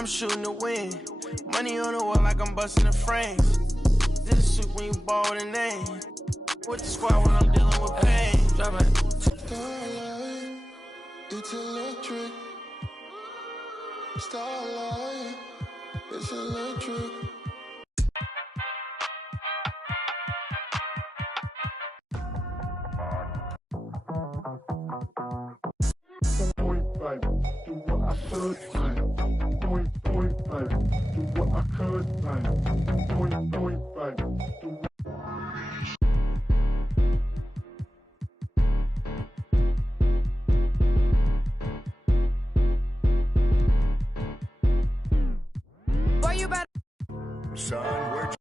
I'm shooting to win. Money on the wall like I'm busting the frames. This is soup when you ball with a name. With the squad when I'm dealing with pain. Drop it. Starlight, it's electric. Starlight, it's electric. Do what I could, point, do what I could, point, do what Boy, you better. Son, where'd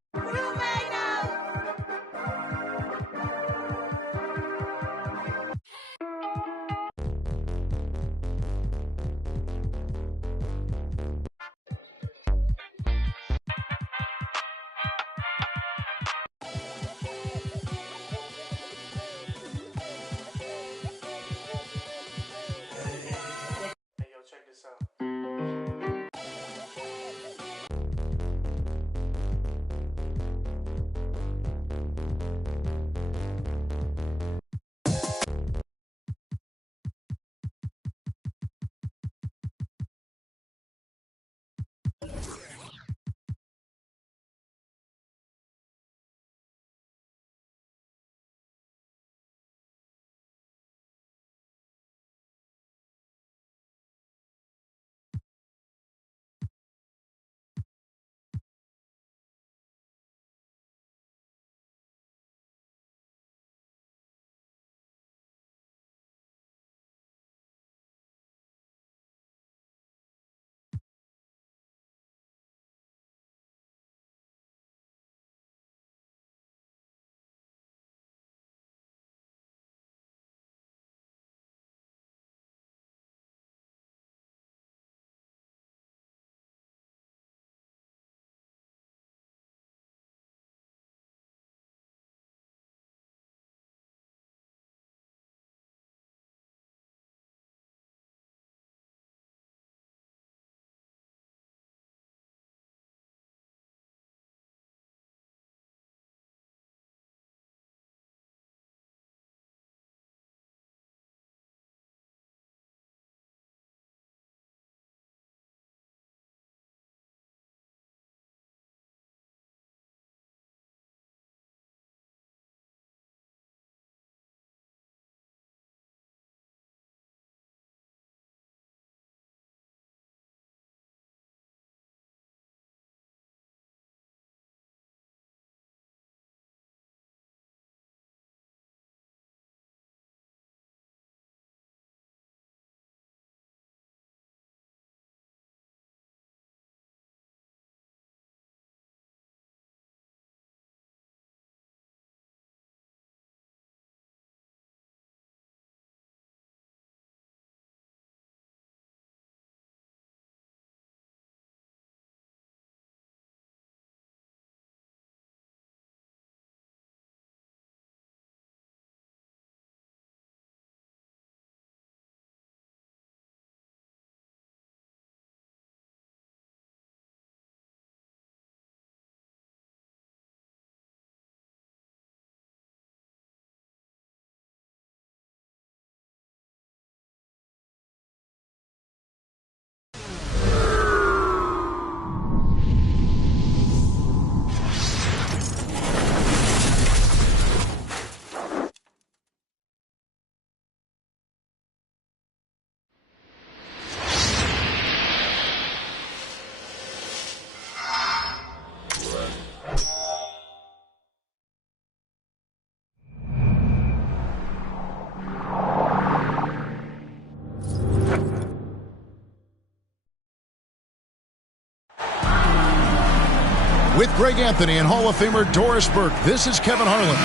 With Greg Anthony and Hall of Famer Doris Burke, this is Kevin Harlan.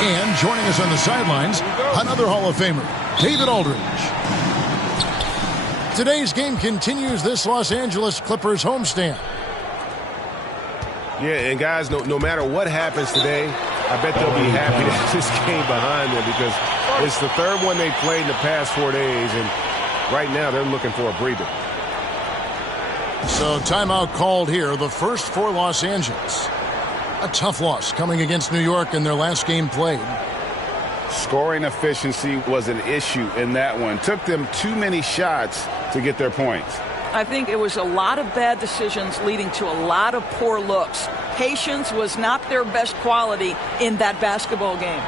And joining us on the sidelines, another Hall of Famer, David Aldridge. Today's game continues this Los Angeles Clippers homestand. Yeah, and guys, no matter what happens today, I bet they'll be happy to have this game behind them because it's the third one they played in the past 4 days, and right now they're looking for a breather. So timeout called here, the first for Los Angeles. A tough loss coming against New York in their last game played. Scoring efficiency was an issue in that one. Took them too many shots to get their points. I think it was a lot of bad decisions leading to a lot of poor looks. Patience was not their best quality in that basketball game.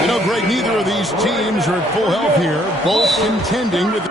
You know, Greg, neither of these teams are at full health here, both contending with...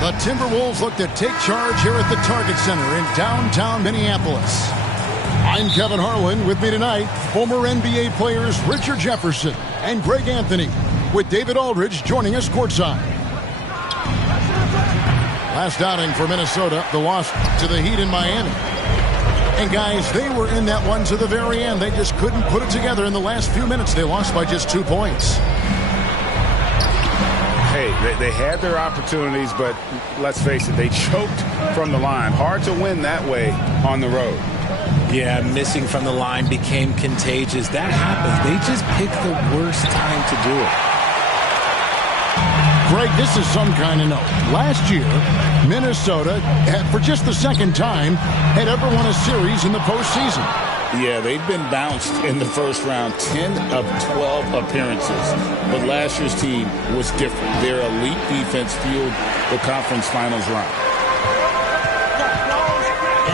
The Timberwolves look to take charge here at the Target Center in downtown Minneapolis. I'm Kevin Harlan. With me tonight, former NBA players Richard Jefferson and Greg Anthony, with David Aldridge joining us courtside. Last outing for Minnesota, the loss to the Heat in Miami. And guys, they were in that one to the very end. They just couldn't put it together in the last few minutes. They lost by just 2 points. Hey, they had their opportunities, but let's face it, they choked from the line. Hard to win that way on the road. Yeah, missing from the line became contagious. That happens. They just picked the worst time to do it. Greg, this is some kind of note. Last year, Minnesota, for just the second time, had ever won a series in the postseason. Yeah, they've been bounced in the first round, 10 of 12 appearances. But last year's team was different. Their elite defense fueled the conference finals run.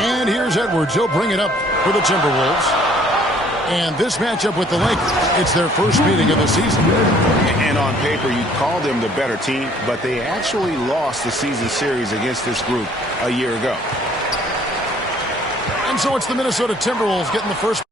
And here's Edwards. He'll bring it up for the Timberwolves. And this matchup with the Lakers, it's their first meeting of the season. And on paper, you'd call them the better team, but they actually lost the season series against this group a year ago. And so it's the Minnesota Timberwolves getting the first.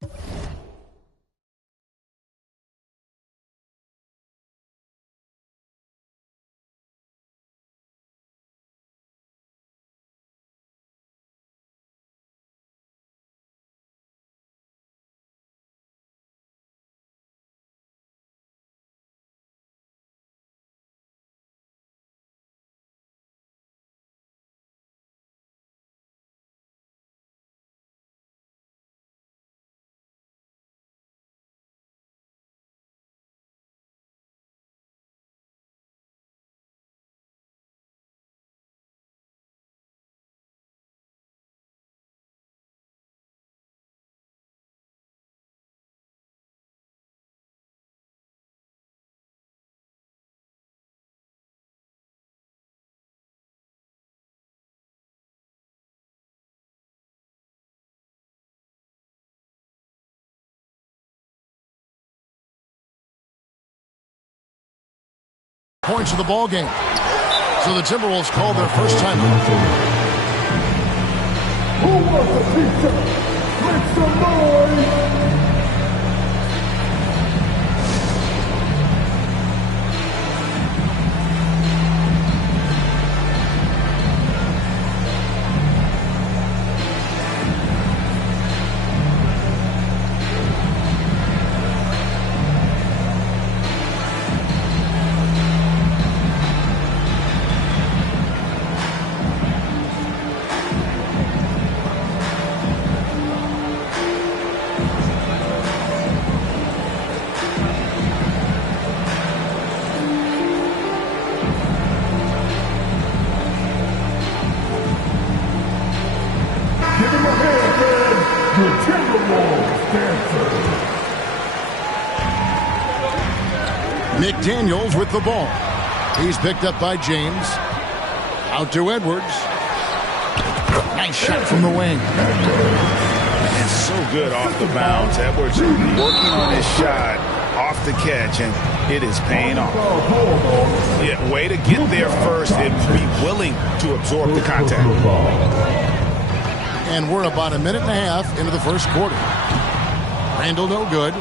Points of the ball game. So the Timberwolves call their first timeout. Who wants a pizza? Make some noise! McDaniels with the ball. He's picked up by James. Out to Edwards. Nice shot from the wing. It's so good off the bounce. Edwards working on his shot off the catch, and it is paying off. Yeah, way to get there first and be willing to absorb the contact. And we're about a minute and a half into the first quarter. Randall no good.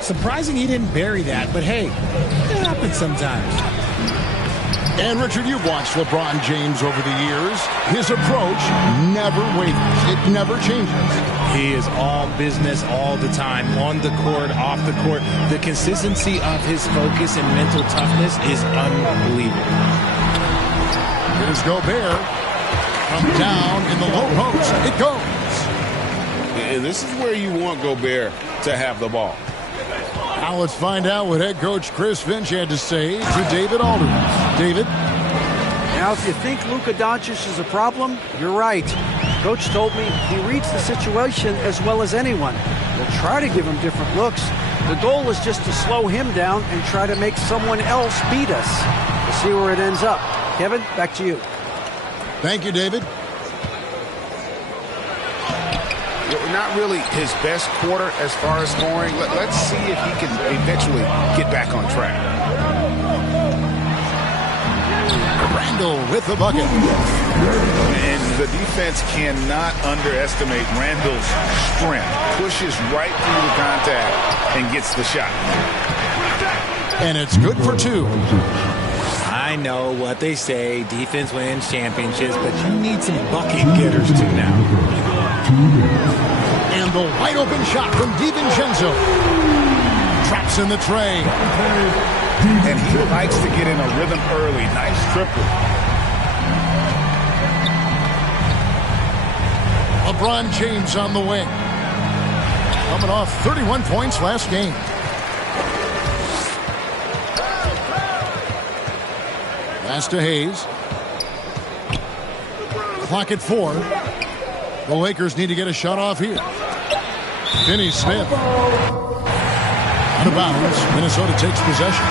Surprising he didn't bury that, but hey, it happens sometimes. And Richard, you've watched LeBron James over the years. His approach never wavers. It never changes. He is all business all the time, on the court, off the court. The consistency of his focus and mental toughness is unbelievable. Here's Gobert. From down in the low post. It goes. And this is where you want Gobert to have the ball. Now let's find out what head coach Chris Finch had to say to David Aldridge. David? Now, if you think Luka Doncic is a problem, you're right. Coach told me he reads the situation as well as anyone. We'll try to give him different looks. The goal is just to slow him down and try to make someone else beat us. We'll see where it ends up. Kevin, back to you. Thank you, David. Not really his best quarter as far as scoring. Let's see if he can eventually get back on track. Randall with the bucket. And the defense cannot underestimate Randall's strength. Pushes right through the contact and gets the shot. And it's good for two. I know what they say, defense wins championships, but you need some bucket getters too now. And the wide open shot from DiVincenzo. Traps in the tray. And he likes to get in a rhythm early. Nice triple. LeBron James on the wing. Coming off 31 points last game. Pass to Hayes. Clock at 4. The Lakers need to get a shot off here. Finney-Smith. Out of bounds. Minnesota takes possession.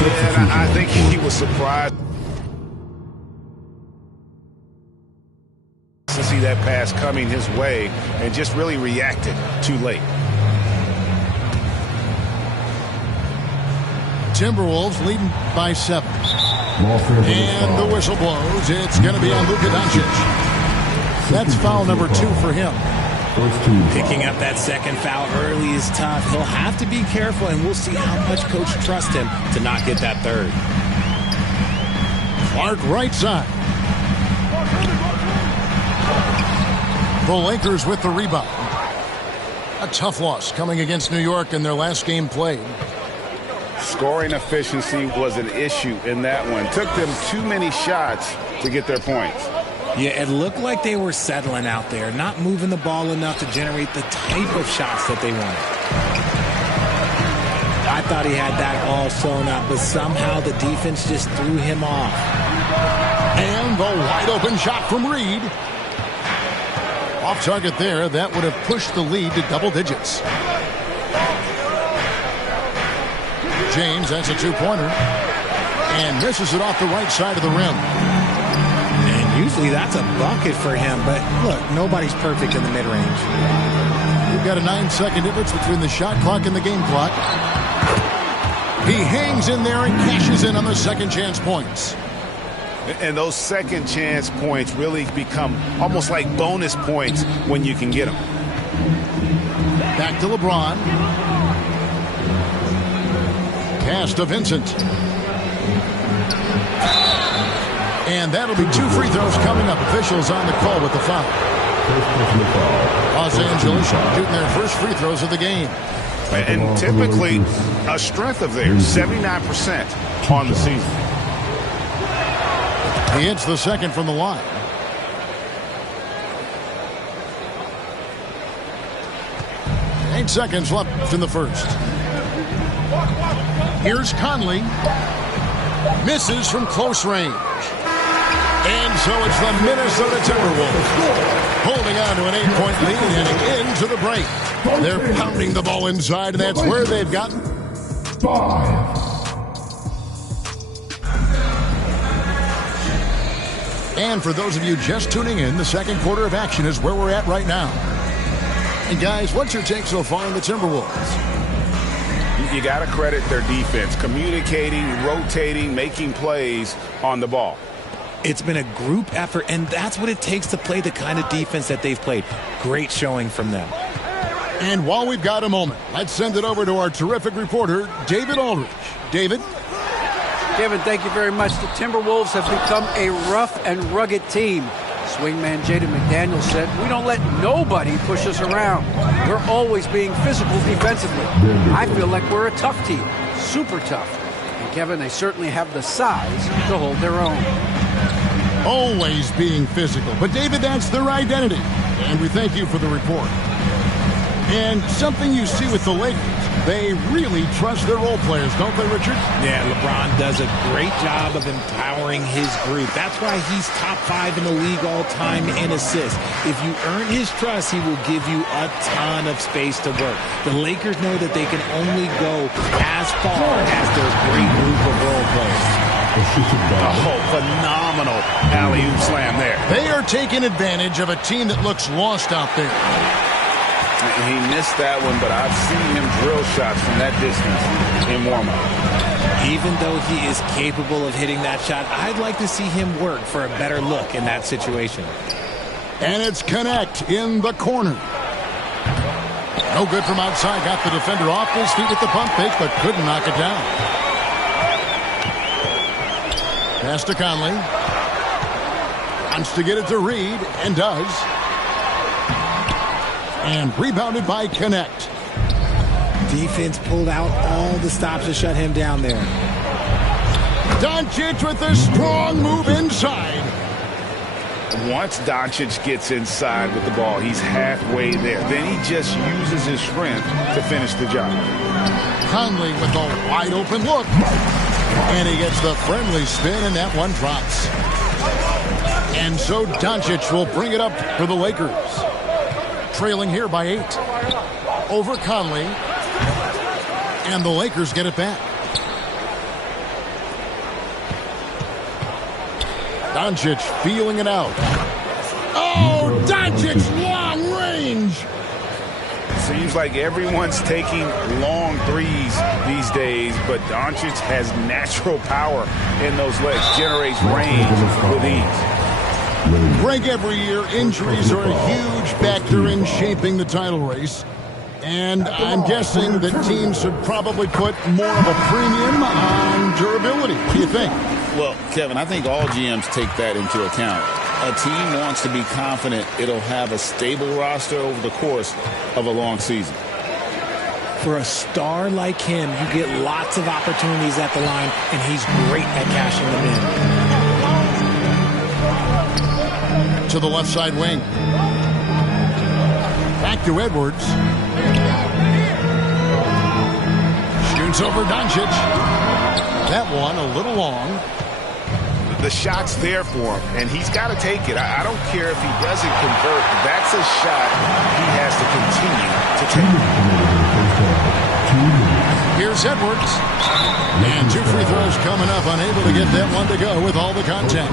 Yeah, and I think he was surprised to see that pass coming his way and just really reacted too late. Timberwolves leading by 7. And the whistle blows. It's going to be on Luka Doncic. That's foul number 2 for him. Picking up that second foul early is tough. He'll have to be careful, and we'll see how much coach trusts him to not get that third. Clark right side. The Lakers with the rebound. A tough loss coming against New York in their last game played. Scoring efficiency was an issue in that one. Took them too many shots to get their points. Yeah, it looked like they were settling out there, not moving the ball enough to generate the type of shots that they wanted. I thought he had that all sewn up, but somehow the defense just threw him off. And the wide open shot from Reed. Off target there. That would have pushed the lead to double digits. James, that's a 2-pointer. And misses it off the right side of the rim. Usually that's a bucket for him, but look, nobody's perfect in the mid-range. We've got a 9-second difference between the shot clock and the game clock. He hangs in there and cashes in on the second chance points. And those second chance points really become almost like bonus points when you can get them. Back to LeBron. Pass to Vincent. And that'll be 2 free throws coming up. Officials on the call with the foul. Los Angeles shooting their first free throws of the game. And typically a strength of theirs, 79% on the season. He hits the second from the line. Eight seconds left in the first. Here's Conley. Misses from close range. And so it's the Minnesota Timberwolves holding on to an 8-point lead heading into the break. They're pounding the ball inside, and that's where they've gotten 5. And for those of you just tuning in, the second quarter of action is where we're at right now. And guys, what's your take so far on the Timberwolves? You got to credit their defense, communicating, rotating, making plays on the ball. It's been a group effort, and that's what it takes to play the kind of defense that they've played. Great showing from them. And while we've got a moment, let's send it over to our terrific reporter, David Aldridge. David? Kevin, thank you very much. The Timberwolves have become a rough and rugged team. Swingman Jaden McDaniels said, "We don't let nobody push us around. We're always being physical defensively. I feel like we're a tough team, super tough." And Kevin, they certainly have the size to hold their own. Always being physical. But David, that's their identity. And we thank you for the report. And something you see with the Lakers, they really trust their role players, don't they, Richard? Yeah, LeBron does a great job of empowering his group. That's why he's top 5 in the league all time in assists. If you earn his trust, he will give you a ton of space to work. The Lakers know that they can only go as far as their great group of role players. Oh, phenomenal alley-oop slam there. They are taking advantage of a team that looks lost out there. He missed that one, but I've seen him drill shots from that distance in warm-up. Even though he is capable of hitting that shot, I'd like to see him work for a better look in that situation. And it's Connect in the corner. No good from outside. Got the defender off his feet with the pump fake, but couldn't knock it down. Pass to Conley. Wants to get it to Reed, and does. And rebounded by Connect. Defense pulled out all the stops to shut him down there. Doncic with a strong move inside. Once Doncic gets inside with the ball, he's halfway there. Then he just uses his strength to finish the job. Conley with a wide open look. And he gets the friendly spin, and that one drops. And so Doncic will bring it up for the Lakers. Trailing here by 8. Over Conley. And the Lakers get it back. Doncic feeling it out. Oh, Doncic long range. Seems like everyone's taking long threes these days, but Doncic has natural power in those legs, generates range with ease. Greg, every year injuries are a huge factor in shaping the title race. And I'm guessing that teams should probably put more of a premium on durability. What do you think? Well, Kevin, I think all GMs take that into account. A team wants to be confident it'll have a stable roster over the course of a long season. For a star like him, you get lots of opportunities at the line, and he's great at cashing them in. To the left side wing. Back to Edwards. Shoots over Doncic. That one a little long. The shot's there for him, and he's got to take it. I don't care if he doesn't convert. That's a shot he has to continue to take. Here's Edwards. And 2 free throws coming up, unable to get that one to go with all the contact.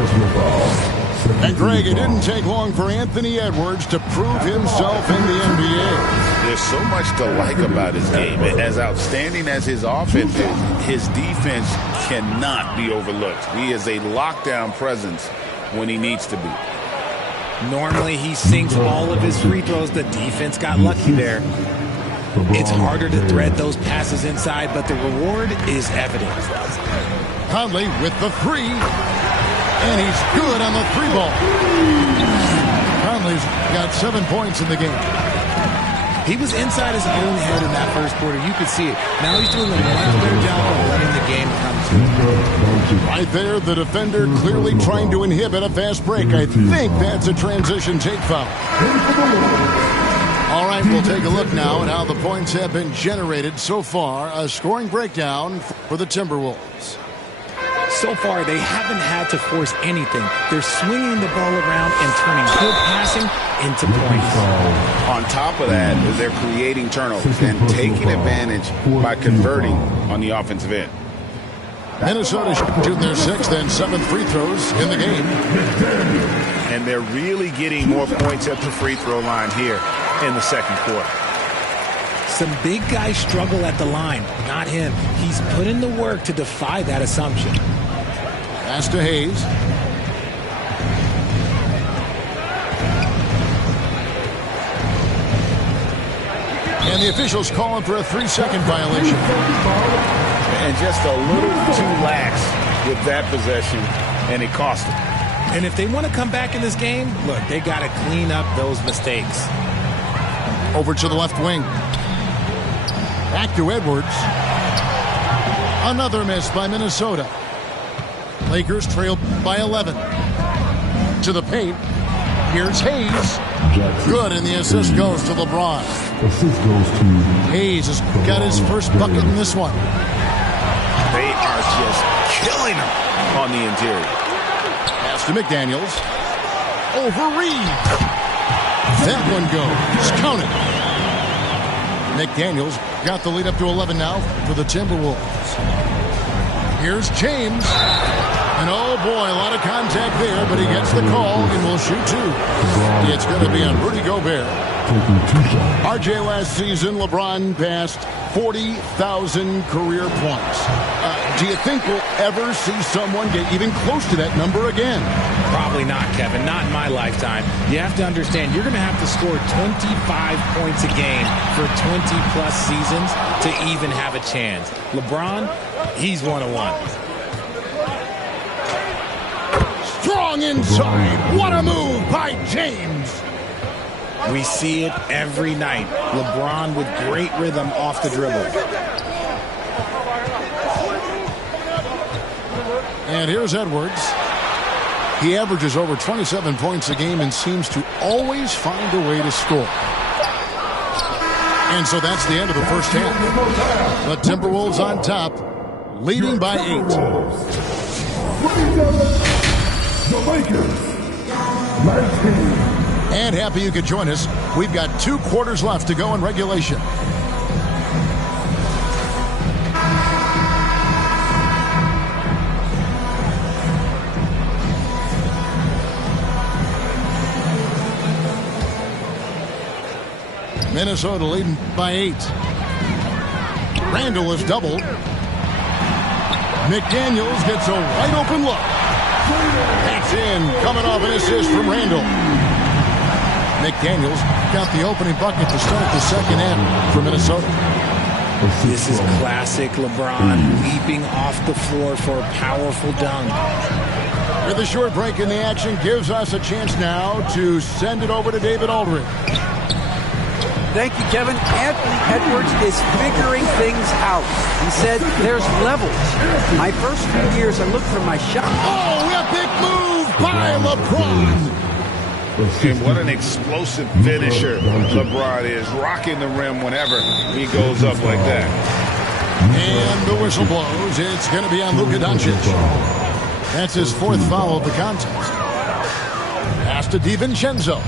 And Greg, it didn't take long for Anthony Edwards to prove himself in the NBA. There's so much to like about his game. As outstanding as his offense is, his defense cannot be overlooked. He is a lockdown presence when he needs to be. Normally he sinks all of his free throws. The defense got lucky there. It's harder to thread those passes inside, but the reward is evident. Conley with the 3. And he's good on the 3 ball. Conley's got 7 points in the game. He was inside his own head in that first quarter. You could see it. Now he's doing a much better job of letting the game come to him. Right there, the defender clearly trying to inhibit a fast break. I think that's a transition take foul. All right, we'll take a look now at how the points have been generated so far. A scoring breakdown for the Timberwolves. So far, they haven't had to force anything. They're swinging the ball around and turning good passing into points. On top of that, they're creating turnovers and taking advantage by converting on the offensive end. Minnesota shooting their 6th and 7th free throws in the game. And they're really getting more points at the free throw line here in the second quarter. Some big guys struggle at the line, not him. He's put in the work to defy that assumption. Pass to Hayes. And the officials calling for a 3-second violation. And just a little too lax with that possession, and it cost them. And if they want to come back in this game, look, they got to clean up those mistakes. Over to the left wing. Back to Edwards. Another miss by Minnesota. Lakers trail by 11. To the paint. Here's Hayes. Good, and the assist goes to LeBron. Assist goes to Hayes has got his first bucket in this one. They are just killing him on the interior. Pass to McDaniels. Over Reed. That one goes. Count it. McDaniels got the lead up to 11 now for the Timberwolves. Here's James. And oh boy, a lot of contact there, but he gets the call and will shoot 2. It's going to be on Rudy Gobert. RJ last season, LeBron passed 40,000 career points. Do you think we'll ever see someone get even close to that number again? Probably not, Kevin. Not in my lifetime. You have to understand, you're going to have to score 25 points a game for 20-plus seasons to even have a chance. LeBron, he's 1-1. Strong inside. What a move by James. We see it every night. LeBron with great rhythm off the dribble. And here's Edwards. He averages over 27 points a game and seems to always find a way to score. And so that's the end of the first half. The Timberwolves on top, leading by 8. And happy you could join us. We've got 2 quarters left to go in regulation. Minnesota leading by 8. Randall is doubled. McDaniels gets a wide open look. It's in, coming off an assist from Randall. McDaniels got the opening bucket to start the second half for Minnesota. This is classic LeBron, leaping off the floor for a powerful dunk. With a short break in the action, gives us a chance now to send it over to David Aldridge. Thank you, Kevin. Anthony Edwards is figuring things out. He said there's levels. My first few years, I looked for my shot. Oh, epic move by LeBron. And what an explosive finisher LeBron is, rocking the rim whenever he goes up like that. And the whistle blows. It's going to be on Luka Doncic. That's his 4th foul of the contest. Pass to DiVincenzo.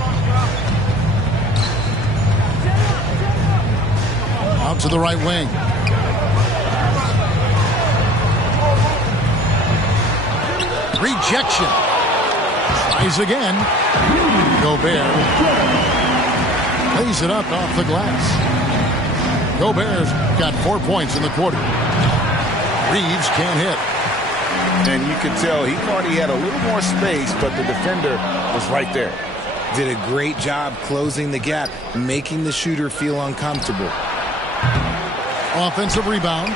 Out to the right wing. Rejection. Tries again. Gobert lays it up off the glass. Gobert's got 4 points in the quarter. Reeves can't hit. And you could tell he thought he had a little more space, but the defender was right there. Did a great job closing the gap, making the shooter feel uncomfortable. Offensive rebound.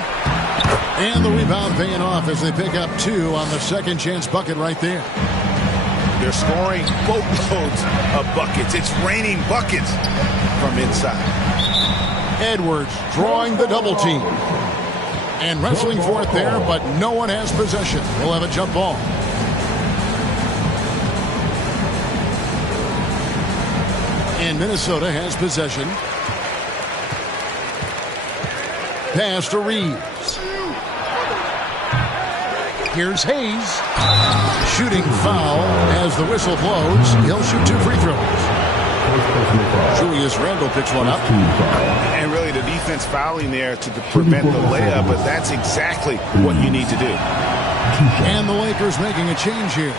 And the rebound paying off as they pick up 2 on the second chance bucket right there. They're scoring boatloads of buckets. It's raining buckets from inside. Edwards drawing the double team. And wrestling for it there, but no one has possession. We'll have a jump ball. And Minnesota has possession. Pass to Reeves. Here's Hayes. Shooting foul as the whistle blows. He'll shoot 2 free throws. Julius Randle picks one up. And really the defense fouling there to prevent the layup, but that's exactly what you need to do. And the Lakers making a change here.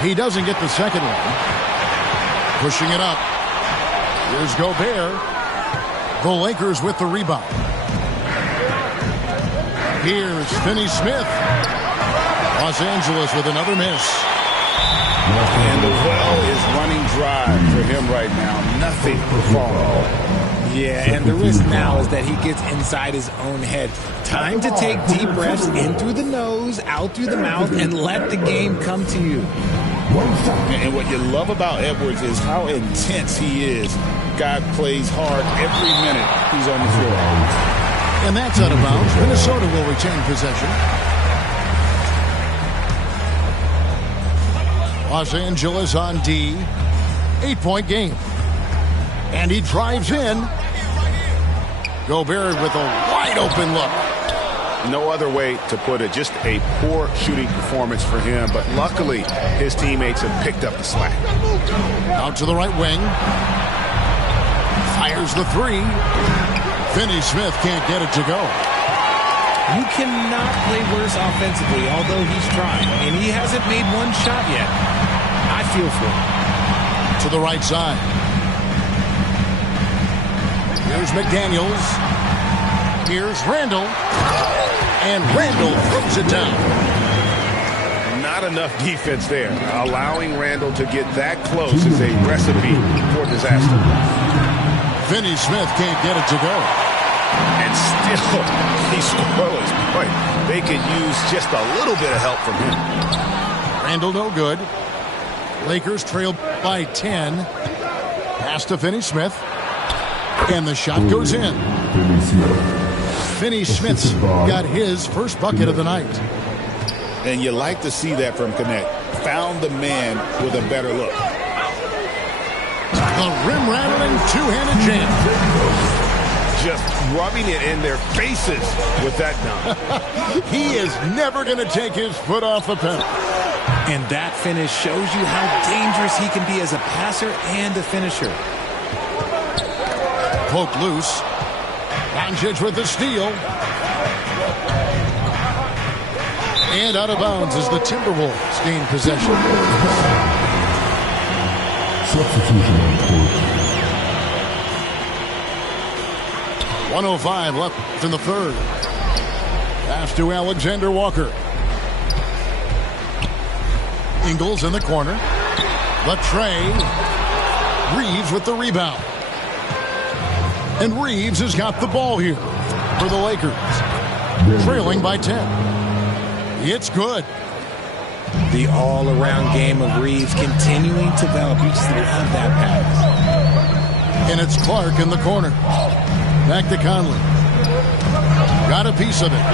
He doesn't get the second one. Pushing it up. Here's Gobert. The Lakers with the rebound. Here's Finney-Smith. Los Angeles with another miss. And the well is running dry for him right now. Nothing falling. Yeah, and the risk now is that he gets inside his own head. Time to take deep breaths in through the nose, out through the mouth, and let the game come to you. And what you love about Edwards is how intense he is. God plays hard every minute he's on the floor. And that's out of bounds. Minnesota will retain possession. Los Angeles on D. 8-point game. And he drives in. Gobert with a wide open look. No other way to put it. Just a poor shooting performance for him. But luckily, his teammates have picked up the slack. Out to the right wing. Fires the 3. Finney-Smith can't get it to go. You cannot play worse offensively, although he's trying. And he hasn't made one shot yet. I feel for him. To the right side. Here's McDaniels. Here's Randall. And Randall throws it down. Not enough defense there. Allowing Randall to get that close is a recipe for disaster. Finney-Smith can't get it to go. And still, he's scoreless. Boy, they could use just a little bit of help from him. Randall no good. Lakers trail by 10. Pass to Finney-Smith. And the shot goes in. Finney-Smith's got his first bucket of the night. And you like to see that from Knecht. Found the man with a better look. The rim-rattling two-handed jam. Just rubbing it in their faces with that dunk. He is never going to take his foot off the pedal. And that finish shows you how dangerous he can be as a passer and a finisher. Poked loose. Doncic with the steal. And out of bounds as the Timberwolves gain possession. Substitution on court. 1:05 left in the third. Pass to Alexander Walker. Ingles in the corner. The tray. Reeves with the rebound. And Reeves has got the ball here for the Lakers. Trailing by 10. It's good. The all-around game of Reeves continuing to develop. You just love that pass. And it's Clark in the corner. Back to Conley. Got a piece of it.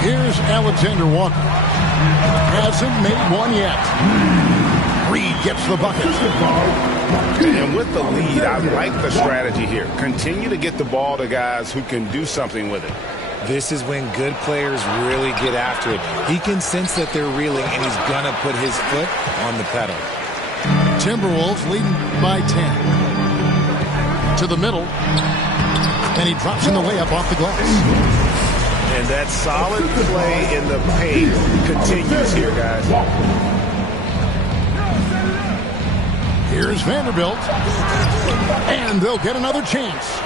Here's Alexander Walker. Hasn't made one yet. Reed gets the bucket. And with the lead, I like the strategy here. Continue to get the ball to guys who can do something with it. This is when good players really get after it. He can sense that they're reeling, and he's going to put his foot on the pedal. Timberwolves leading by 10. To the middle. And he drops in the layup off the glass. And that solid play in the paint continues here, guys. Here's Vanderbilt. And they'll get another chance.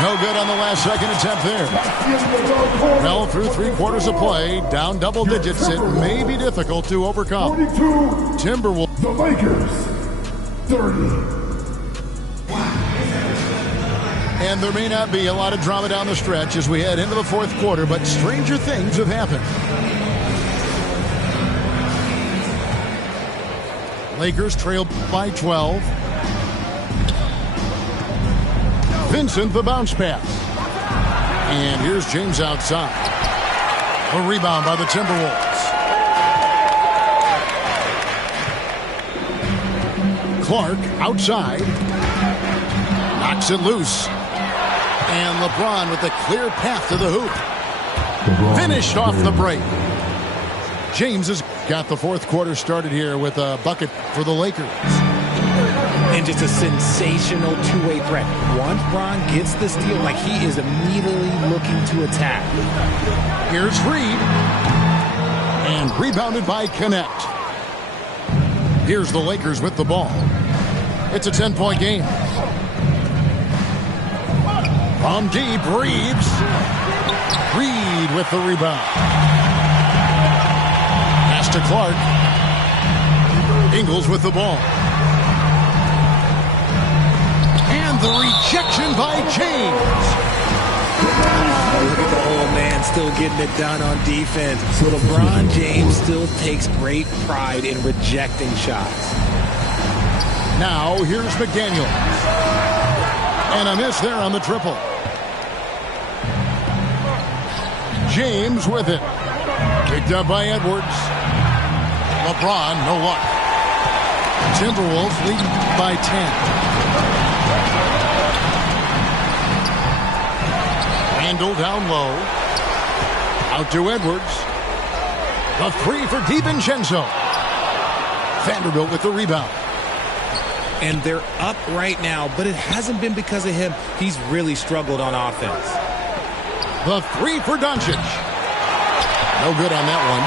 No good on the last second attempt there. Well, through 3/4 of play, down double digits, it may be difficult to overcome. Timberwolves. The Lakers, 30. And there may not be a lot of drama down the stretch as we head into the fourth quarter, but stranger things have happened. Lakers trail by 12. Vincent, the bounce pass. And here's James outside. A rebound by the Timberwolves. Clark outside. Knocks it loose. And LeBron with a clear path to the hoop. Finished off the break. James has got the fourth quarter started here with a bucket for the Lakers. And just a sensational two-way threat. Once Bron gets the steal, like he is immediately looking to attack. Here's Reed. And rebounded by Knecht. Here's the Lakers with the ball. It's a 10-point game. From deep, Reeves. Reed with the rebound. Pass to Clark. Ingles with the ball. And the rejection by James. Look at the old man still getting it done on defense. So LeBron James still takes great pride in rejecting shots. Now here's McDaniel. And a miss there on the triple. James with it. Picked up by Edwards. LeBron, no luck. Timberwolves leading by 10. Randall down low. Out to Edwards. The three for DiVincenzo. Vanderbilt with the rebound. And they're up right now, but it hasn't been because of him. He's really struggled on offense. The three for Doncic. No good on that one.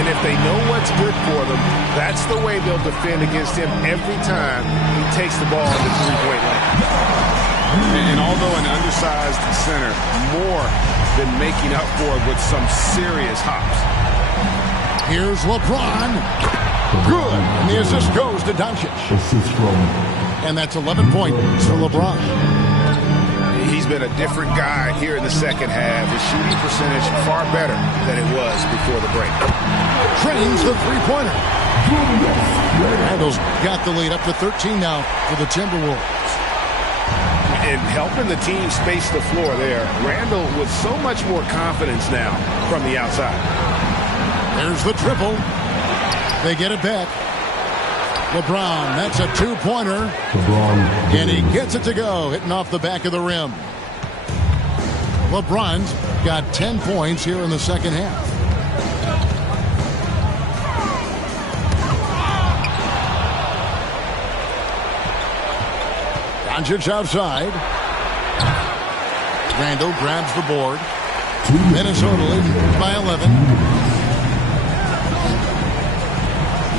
And if they know what's good for them, that's the way they'll defend against him every time he takes the ball in the three-point line. And although an undersized center, more than making up for it with some serious hops. Here's LeBron. Good. And the assist goes to Doncic. Assist from. And that's 11 points for LeBron. He's been a different guy here in the second half. His shooting percentage far better than it was before the break. Drains the three-pointer. Randall's got the lead up to 13 now for the Timberwolves. And helping the team space the floor there. Randall with so much more confidence now from the outside. There's the triple. They get it back. LeBron, that's a two-pointer. And he gets it to go, hitting off the back of the rim. LeBron's got 10 points here in the second half. Doncic outside. Randall grabs the board. Minnesota leading by 11.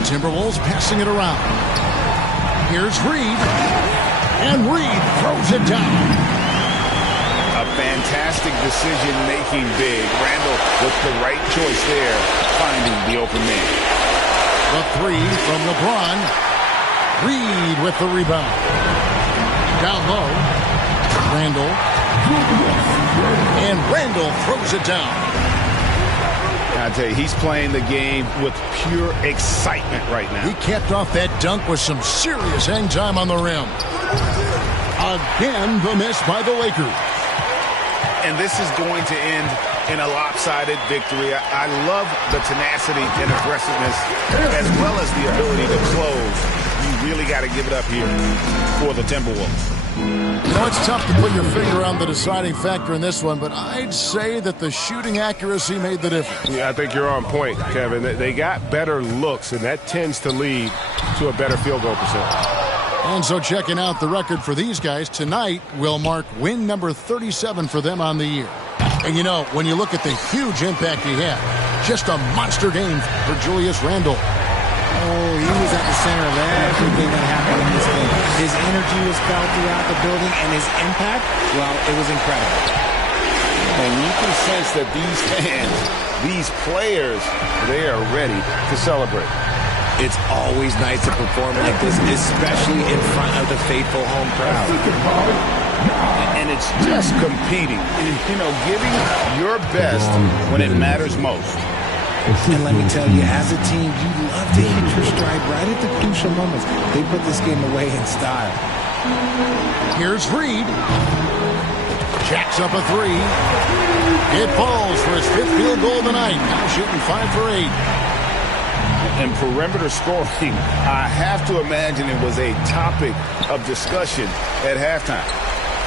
Timberwolves passing it around. Here's Reed. And Reed throws it down. A fantastic decision-making big. Randall with the right choice there, finding the open man. The three from LeBron. Reed with the rebound. Down low. Randall. And Randall throws it down. I tell you, he's playing the game with pure excitement right now. He capped off that dunk with some serious hang time on the rim. Again, the miss by the Lakers. And this is going to end in a lopsided victory. I love the tenacity and aggressiveness as well as the ability to close. You really got to give it up here for the Timberwolves. You know, it's tough to put your finger on the deciding factor in this one, but I'd say that the shooting accuracy made the difference. Yeah, I think you're on point, Kevin. They got better looks, and that tends to lead to a better field goal percentage. And so checking out the record for these guys, tonight will mark win number 37 for them on the year. And you know, when you look at the huge impact he had, just a monster game for Julius Randle. Oh, he was at the center of everything that happened in this game. His energy was felt throughout the building, and his impact, well, it was incredible. And you can sense that these fans, these players, they are ready to celebrate. It's always nice to perform like this, especially in front of the faithful home crowd. And it's just competing, you know, giving your best when it matters most. And let me tell you, as a team, you love to hit your stride right at the crucial moments. They put this game away in style. Here's Reed. Jacks up a three. It falls for his fifth field goal of the night. Now shooting 5 for 8. And perimeter scoring, I have to imagine it was a topic of discussion at halftime.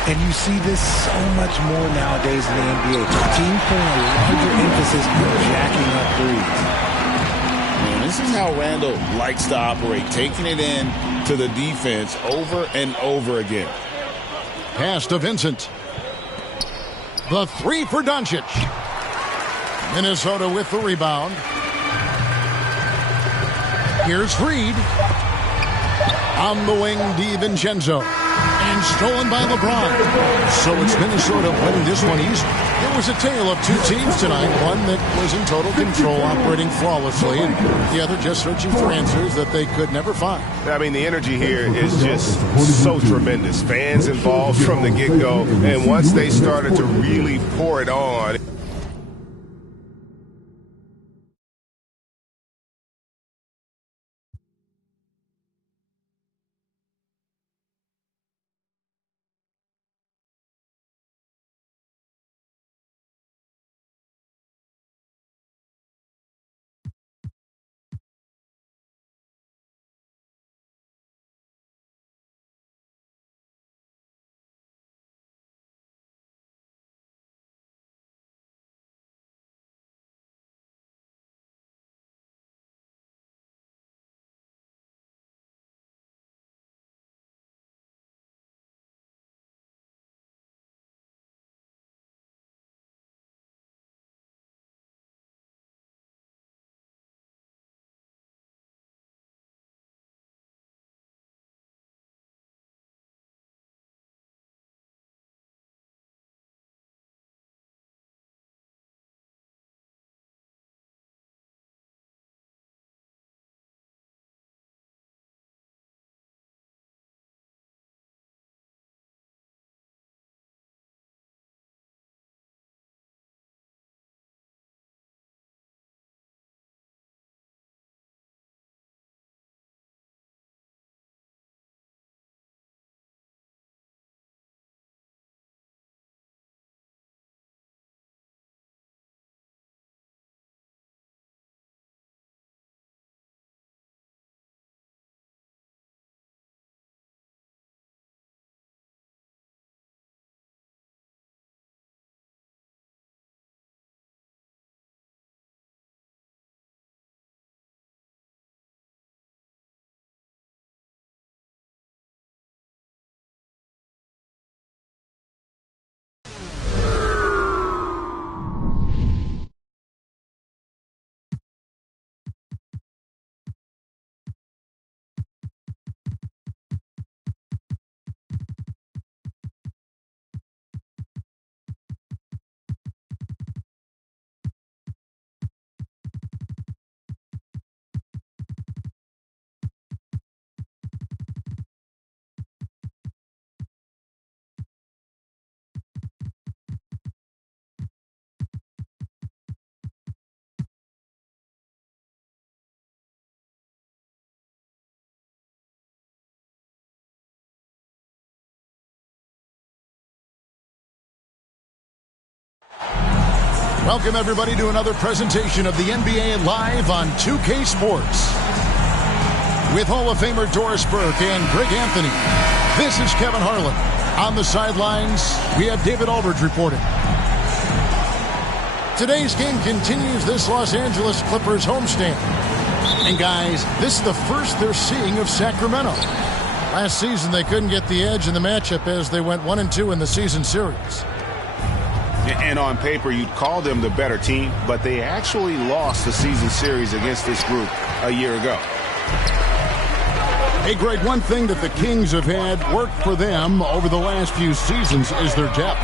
And you see this so much more nowadays in the NBA. Teams putting a larger emphasis on jacking up threes. And this is how Randall likes to operate, taking it in to the defense over and over again. Pass to Vincent. The three for Doncic. Minnesota with the rebound. Here's Reed. On the wing, DiVincenzo. And stolen by LeBron. So it's Minnesota winning this one easy. It was a tale of two teams tonight. One that was in total control, operating flawlessly, and the other just searching for answers that they could never find. I mean, the energy here is just so tremendous. Fans involved from the get-go, and once they started to really pour it on, Welcome, everybody, to another presentation of the NBA Live on 2K Sports. With Hall of Famer Doris Burke and Greg Anthony, this is Kevin Harlan. On the sidelines, we have David Aldridge reporting. Today's game continues this Los Angeles Clippers homestand. And guys, this is the first they're seeing of Sacramento. Last season, they couldn't get the edge in the matchup as they went 1-2 in the season series. And on paper, you'd call them the better team, but they actually lost the season series against this group a year ago. Hey, Greg, one thing that the Kings have had work for them over the last few seasons is their depth.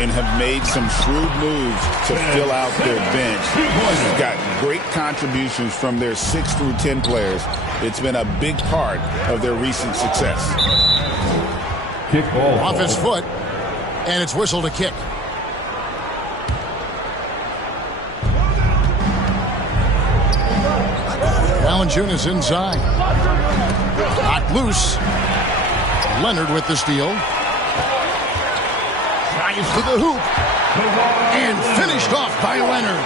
And have made some shrewd moves to fill out their bench. They've got great contributions from their 6 through 10 players. It's been a big part of their recent success. Kick ball. Off his foot, and it's whistled a kick. Valanciunas inside. Knocked loose. Leonard with the steal. Drives to the hoop. And finished off by Leonard.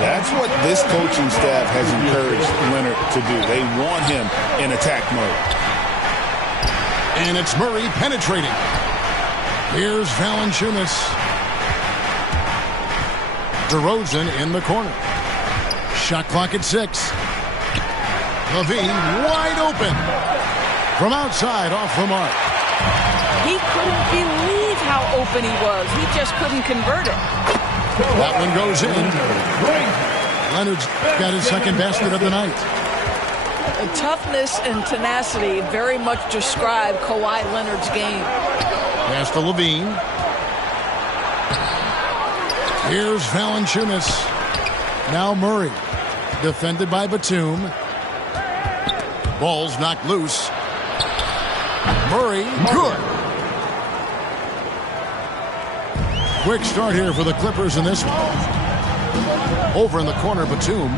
That's what this coaching staff has encouraged Leonard to do. They want him in attack mode. And it's Murray penetrating. Here's Valanciunas. DeRozan in the corner. Shot clock at 6. LaVine wide open. From outside, off the mark. He couldn't believe how open he was. He just couldn't convert it. That one goes in. Leonard's got his second basket of the night. The toughness and tenacity very much describe Kawhi Leonard's game. Pass to LaVine. Here's Valanciunas. Now Murray. Defended by Batum. Ball's knocked loose. Murray, good. Quick start here for the Clippers in this one. Over in the corner, Batum.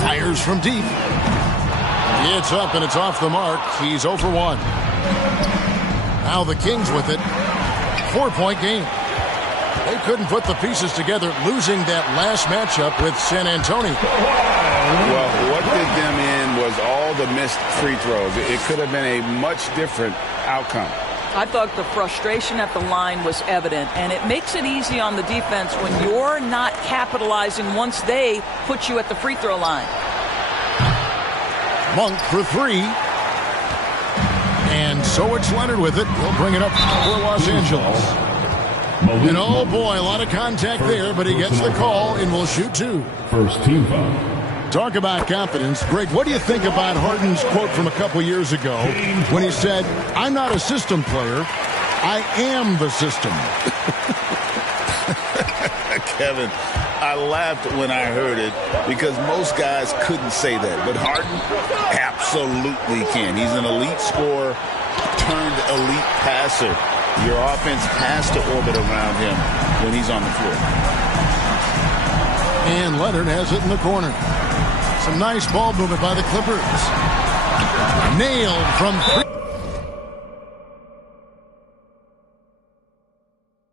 Fires from deep. It's up and it's off the mark. He's 0 for 1. Now the Kings with it. 4-point game. They couldn't put the pieces together, losing that last matchup with San Antonio. Well, what did them in was all the missed free throws. It could have been a much different outcome. I thought the frustration at the line was evident, and it makes it easy on the defense when you're not capitalizing once they put you at the free throw line. Monk for 3. And so it's Leonard with it. He'll bring it up for Los Angeles. And oh boy, a lot of contact there, but he gets the call and will shoot 2. First team foul. Talk about confidence. Greg, what do you think about Harden's quote from a couple years ago when he said, "I'm not a system player, I am the system"? Kevin, I laughed when I heard it because most guys couldn't say that. But Harden absolutely can. He's an elite scorer turned elite passer. Your offense has to orbit around him when he's on the floor. And Leonard has it in the corner. Some nice ball movement by the Clippers. Nailed from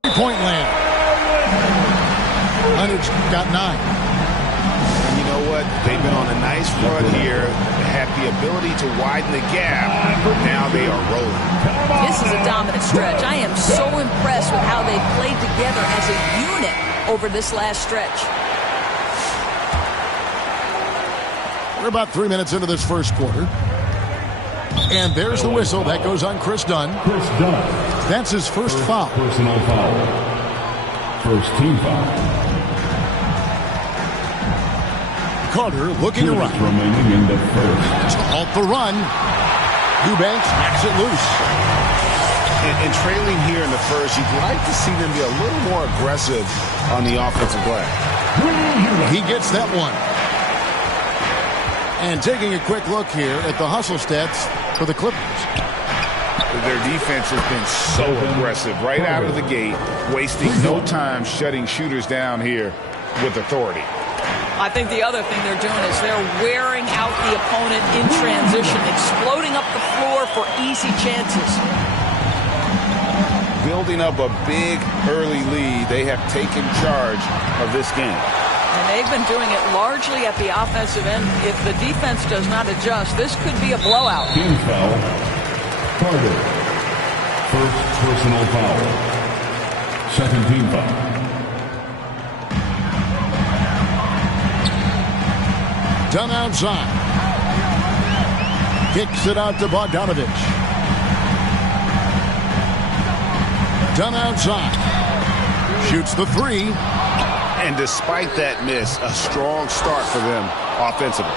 3-point land. Leonard's got 9. And you know what? They've been on a nice run here. Had the ability to widen the gap. Now they are rolling. This is a dominant stretch. I am so impressed with how they played together as a unit over this last stretch. We're about 3 minutes into this first quarter. And there's the whistle. That goes on Chris Dunn. Chris Dunn. That's his first foul. Personal foul. First team foul. Carter looking to run. Remaining in the first. To halt the run. Eubanks knocks it loose. And trailing here in the first, you'd like to see them be a little more aggressive on the offensive glass. He gets that one. And taking a quick look here at the hustle stats for the Clippers. Their defense has been so aggressive right out of the gate, wasting no time shutting shooters down here with authority. I think the other thing they're doing is they're wearing out the opponent in transition, exploding up the floor for easy chances. building up a big early lead. They have taken charge of this game. And they've been doing it largely at the offensive end. If the defense does not adjust, this could be a blowout. Team foul. Carter. First personal foul. Second team foul. Done outside. Kicks it out to Bogdanovich. Done outside. Shoots the three. And despite that miss, a strong start for them offensively.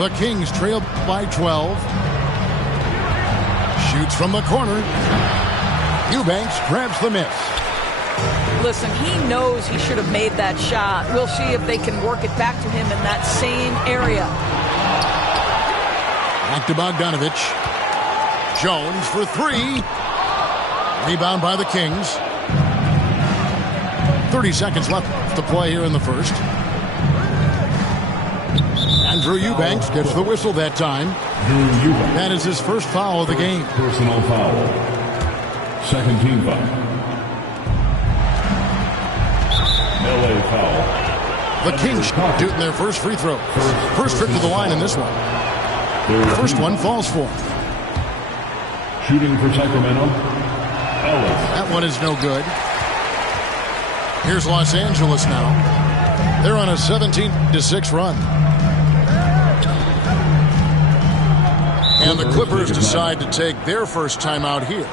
The Kings trail by 12. Shoots from the corner. Eubanks grabs the miss. Listen, he knows he should have made that shot. We'll see if they can work it back to him in that same area. Back to Bogdanovich. Jones for three. Rebound by the Kings. 30 seconds left to play here in the first. Andrew Eubanks gets the whistle that time. That is his first foul of the game. Personal foul. Second team foul. LA foul. The Kings shooting their first free throw. First trip to the line in this one. First one falls for him. Shooting for Sacramento. Ellis. That one is no good. Here's Los Angeles now. They're on a 17-6 run. And the Clippers decide to take their first timeout here.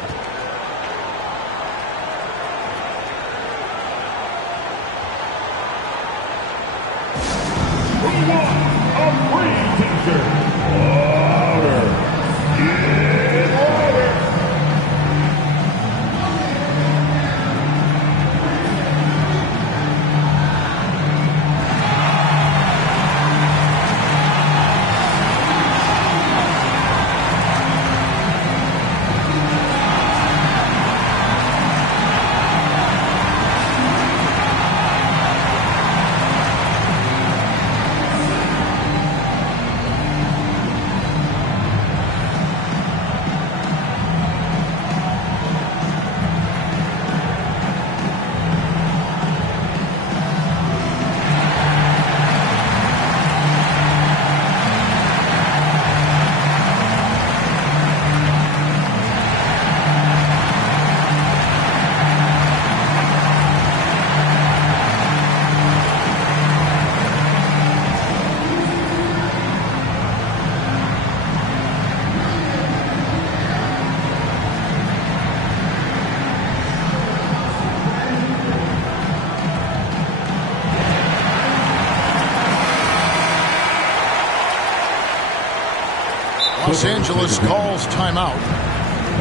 Los Angeles calls timeout.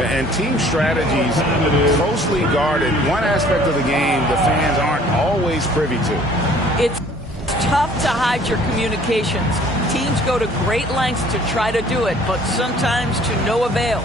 And team strategies closely guarded. One aspect of the game the fans aren't always privy to. It's tough to hide your communications. Teams go to great lengths to try to do it, but sometimes to no avail.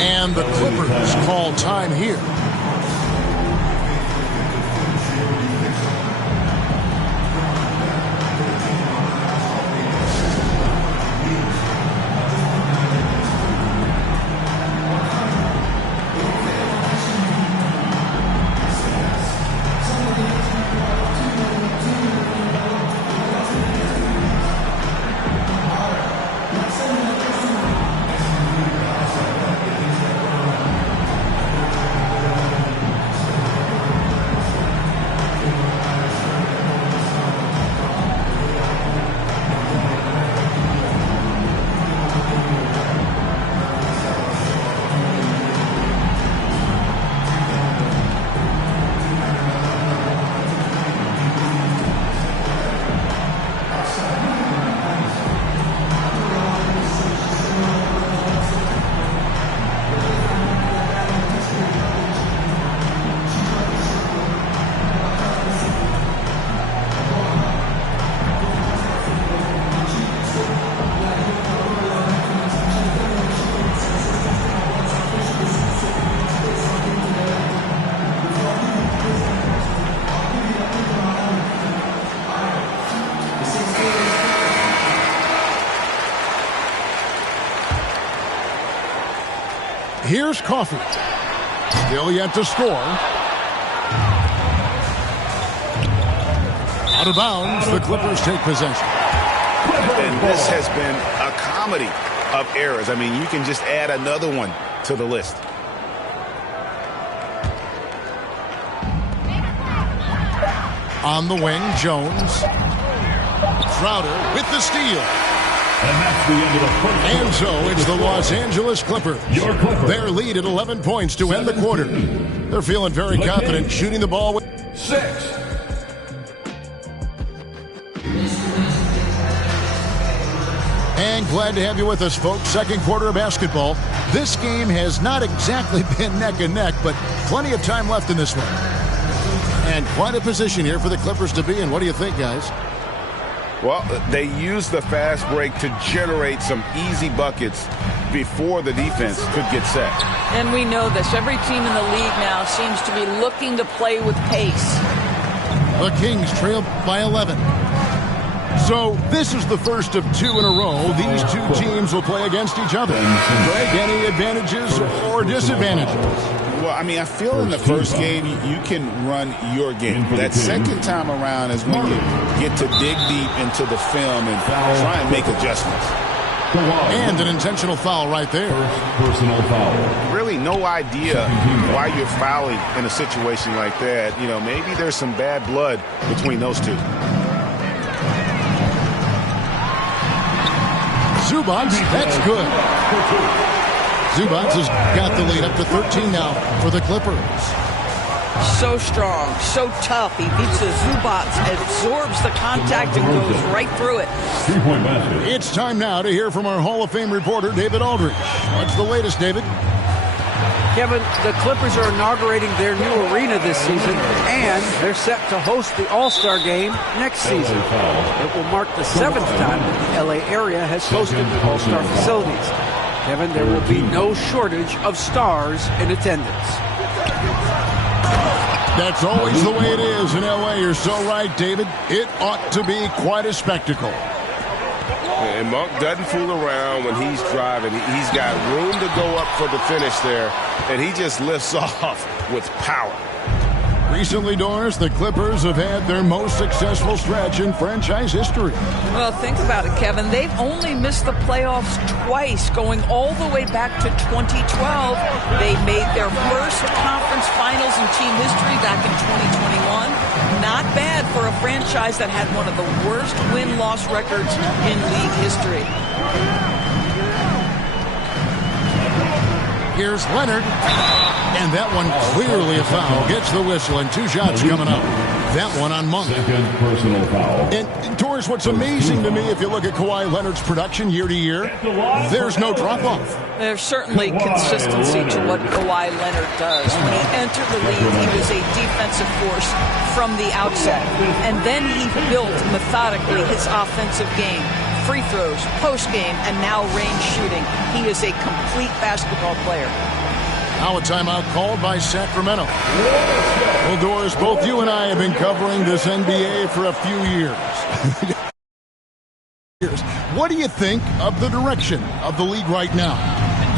And the Clippers call time here. Coffey. Still yet to score. Out of bounds, the Clippers take possession. And this has been a comedy of errors. I mean, you can just add another one to the list. On the wing, Jones. Crowder with the steal. And that's the end of the first. And so it's the Los Angeles Clippers. Their lead at 11 points to end the quarter. They're feeling very confident shooting the ball with 6. And glad to have you with us, folks. Second quarter of basketball. This game has not exactly been neck and neck, but plenty of time left in this one. And quite a position here for the Clippers to be in. What do you think, guys? Well, they used the fast break to generate some easy buckets before the defense could get set. And we know this. Every team in the league now seems to be looking to play with pace. The Kings trail by 11. So this is the first of 2 in a row. These two teams will play against each other. Greg, any advantages or disadvantages? Well, I mean, I feel in the first game you can run your game. That second time around is when you get to dig deep into the film and try and make adjustments. And an intentional foul right there. Personal foul. Really no idea why you're fouling in a situation like that. You know, maybe there's some bad blood between those two. Zubac, that's good. Zubac has got the lead up to 13 now for the Clippers. So strong, so tough. He beats the Zubac, absorbs the contact, and goes right through it. 3-point basket. It's time now to hear from our Hall of Fame reporter, David Aldridge. What's the latest, David? Kevin, the Clippers are inaugurating their new arena this season, and they're set to host the All-Star Game next season. It will mark the 7th time that the LA area has hosted the All-Star facilities. Kevin, there will be no shortage of stars in attendance. That's always the way it is in LA. You're so right, David. It ought to be quite a spectacle. And Monk doesn't fool around when he's driving. He's got room to go up for the finish there, and he just lifts off with power. Recently, Doris, the Clippers have had their most successful stretch in franchise history. Well, think about it, Kevin. They've only missed the playoffs twice, going all the way back to 2012. They made their first conference finals in team history back in 2021. Not bad for a franchise that had one of the worst win-loss records in league history. Here's Leonard. And that one clearly a foul. Gets the whistle and 2 shots coming up. That one on Monk. Second personal foul. And Torres, what's amazing to me if you look at Kawhi Leonard's production year to year, there's no drop-off. There's certainly consistency to what Kawhi Leonard does. When he entered the league, he was a defensive force from the outset. And then he built methodically his offensive game. Free throws, post-game, and now range shooting. He is a complete basketball player. Now a timeout called by Sacramento. Well, Doris, both you and I have been covering this NBA for a few years. What do you think of the direction of the league right now?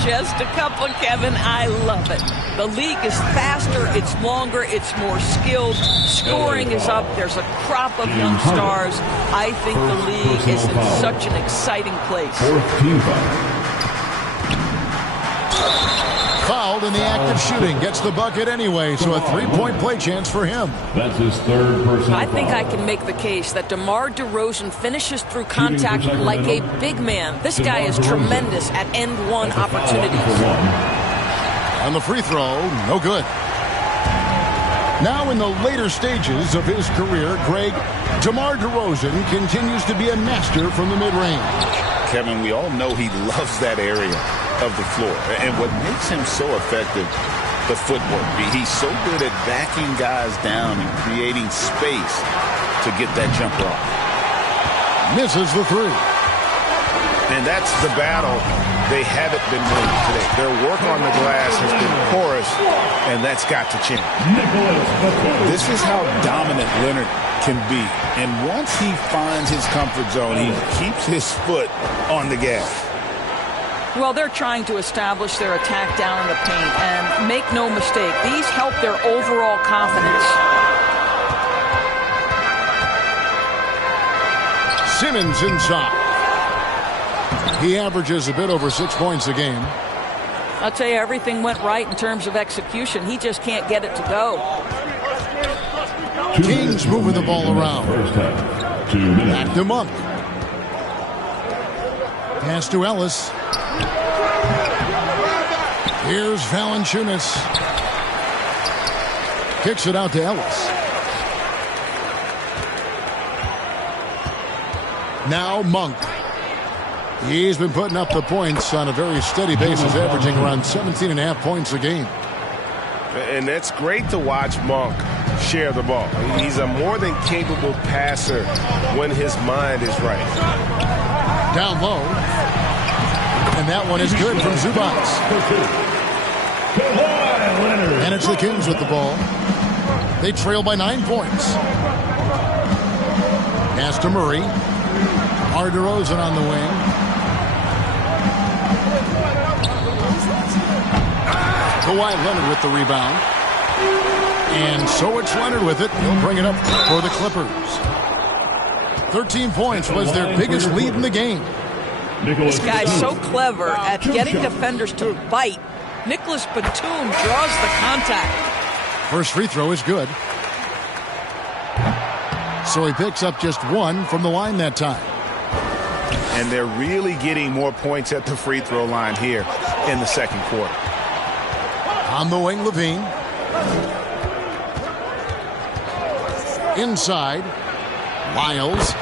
Just a couple, Kevin. I love it. The league is faster, it's longer, it's more skilled. Scoring is up. There's a crop of young stars. I think the league is in such an exciting place. Fourth team foul. Fouled in the act of shooting. Gets the bucket anyway, so a 3-point play chance for him. That's his third personal I think foul. I can make the case that DeMar DeRozan finishes through contact like a big man. This guy is tremendous at end-one opportunities. On the free throw, no good. Now in the later stages of his career, Greg, DeMar DeRozan continues to be a master from the mid-range. Kevin, we all know he loves that area of the floor. And what makes him so effective, the footwork. He's so good at backing guys down and creating space to get that jumper off. Misses the 3. And that's the battle they haven't been winning today. Their work on the glass has been porous, and that's got to change. This is how dominant Leonard can be. And once he finds his comfort zone, he keeps his foot on the gas. Well, they're trying to establish their attack down in the paint, and make no mistake, these help their overall confidence. Simmons inside. He averages a bit over 6 points a game. I'll tell you, everything went right in terms of execution. He just can't get it to go. Kings moving the ball around. Back to Monk. Pass to Ellis. Here's Valanciunas. Kicks it out to Ellis. Now Monk. He's been putting up the points on a very steady basis, averaging around 17.5 points a game. And that's great to watch Monk share the ball. He's a more than capable passer when his mind is right. Down low. And that one is good from Zubac. And it's the Kings with the ball. They trail by 9 points. Pass to Murray. DeRozan on the wing. Kawhi Leonard with the rebound. And so it's Leonard with it. He'll bring it up for the Clippers. 13 points was their biggest lead in the game. This guy's so clever at getting defenders to bite. Nicholas Batum draws the contact. First free throw is good. So he picks up just one from the line that time. And they're really getting more points at the free throw line here in the second quarter. On the wing, Levine. Inside. Lyles.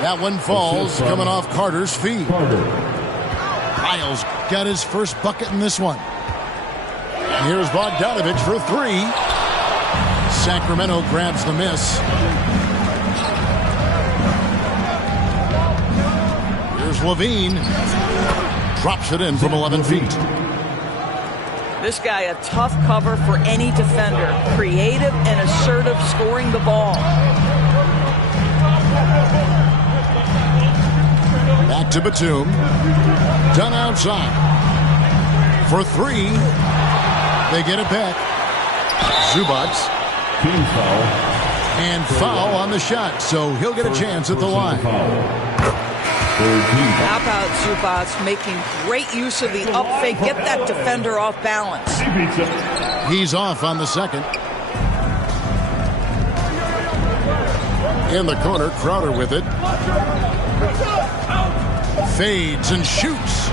That one falls, coming off Carter's feet. Lyles got his first bucket in this one. Here's Bogdanovich for three. Sacramento grabs the miss. Here's Levine. Drops it in from 11 feet. This guy, a tough cover for any defender. Creative and assertive scoring the ball. Back to Batum. Done outside. For three. They get it back. Zubac. And foul on the shot, so he'll get a chance at the line. How about Zubac making great use of the up fake, get that defender off balance. He's off on the second. In the corner, Crowder with it. Fades and shoots.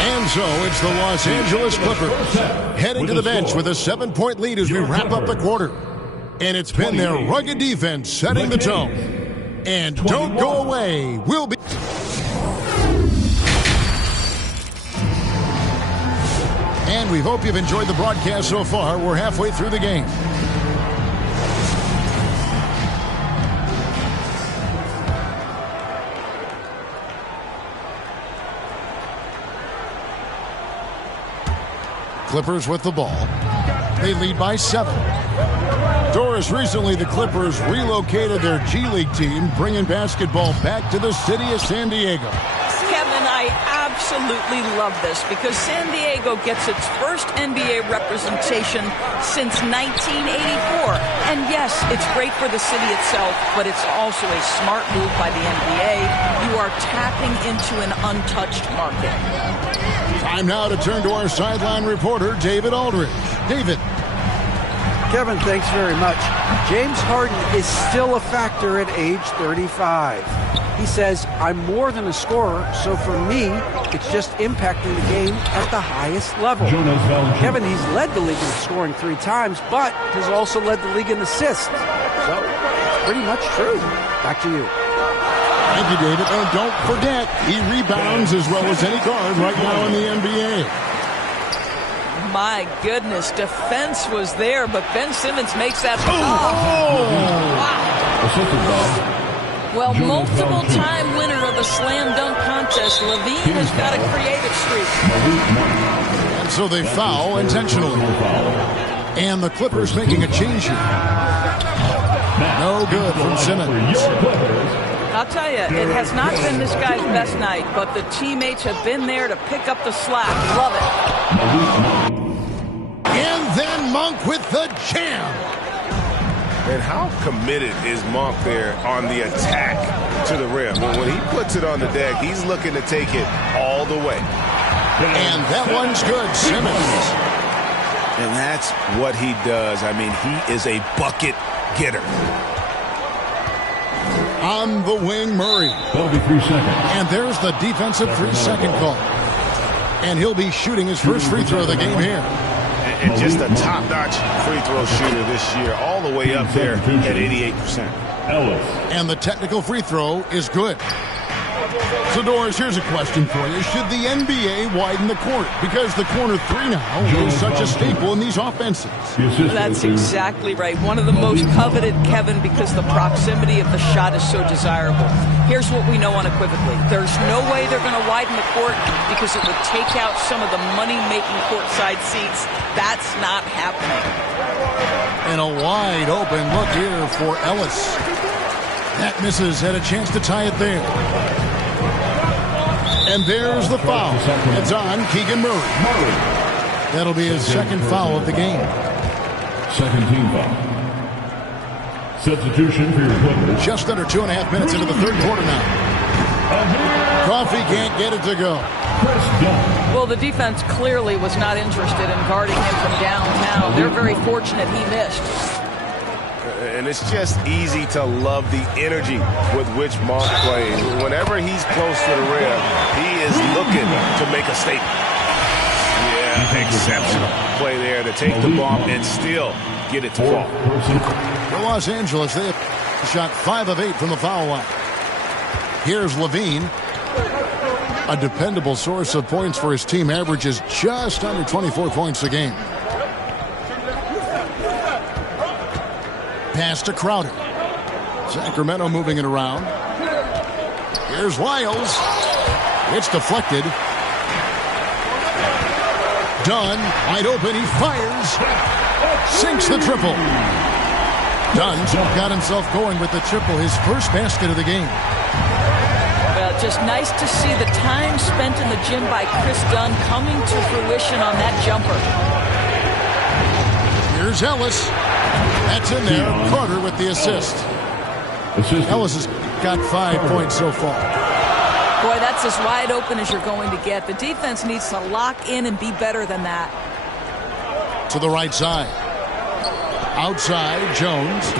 And so it's the Los Angeles Clippers heading to the bench with a 7-point lead as we wrap up the quarter. And it's been their rugged defense setting the tone. And don't go away. We'll be... And we hope you've enjoyed the broadcast so far. We're halfway through the game. Clippers with the ball. They lead by 7. Doris, recently the Clippers relocated their G League team, bringing basketball back to the city of San Diego. Kevin, I absolutely love this because San Diego gets its first NBA representation since 1984. And yes, it's great for the city itself, but it's also a smart move by the NBA. You are tapping into an untouched market. Time now to turn to our sideline reporter, David Aldridge. David. Kevin, thanks very much. James Harden is still a factor at age 35. He says, I'm more than a scorer, so for me, it's just impacting the game at the highest level. Kevin, he's led the league in scoring 3 times, but has also led the league in assists. So, pretty much true. Back to you. Thank you, David. And don't forget, he rebounds as well as any guard right now in the NBA. My goodness, defense was there, but Ben Simmons makes that. Wow. Well, multiple-time winner of the slam dunk contest, Levine has got a creative streak. And so they foul intentionally. And the Clippers making a change here. No good from Simmons. I'll tell you, it has not been this guy's best night, but the teammates have been there to pick up the slack. Love it. And then Monk with the jam. And how committed is Monk there on the attack to the rim? When he puts it on the deck, he's looking to take it all the way. And that one's good, Simmons. And that's what he does. I mean, he is a bucket getter. On the wing, Murray. 3 seconds. And there's the defensive 3-second call. And he'll be shooting his first free throw of the game here. And just a top-notch free throw shooter this year, all the way up there at 88%. Ellis. And the technical free throw is good. So, Doris, here's a question for you. Should the NBA widen the court? Because the corner three now is such a staple in these offenses. That's exactly right. One of the most coveted, Kevin, because the proximity of the shot is so desirable. Here's what we know unequivocally. There's no way they're going to widen the court because it would take out some of the money-making courtside seats. That's not happening. And a wide open look here for Ellis. That misses, had a chance to tie it there. And there's the foul. It's on Keegan Murray. That'll be his second foul of the game. Second team foul. Substitution for your Clippers. Just under 2.5 minutes into the third quarter now. Coffee can't get it to go. Well, the defense clearly was not interested in guarding him from downtown. They're very fortunate he missed. And it's just easy to love the energy with which Monk plays. Whenever he's close to the rim, he is looking to make a statement. Yeah, exceptional play there to take the bump and still get it to fall. For Los Angeles, they have shot 5 of 8 from the foul line. Here's Levine. A dependable source of points for his team, averages just under 24 points a game. Pass to Crowder. Sacramento moving it around. Here's Wiles. It's deflected. Dunn, wide open, he fires. Sinks the triple. Dunn got himself going with the triple, his first basket of the game. Well, just nice to see the time spent in the gym by Chris Dunn coming to fruition on that jumper. Here's Ellis. That's in there. Carter with the assist. Ellis has got 5 points so far. Boy, that's as wide open as you're going to get. The defense needs to lock in and be better than that. To the right side. Outside, Jones.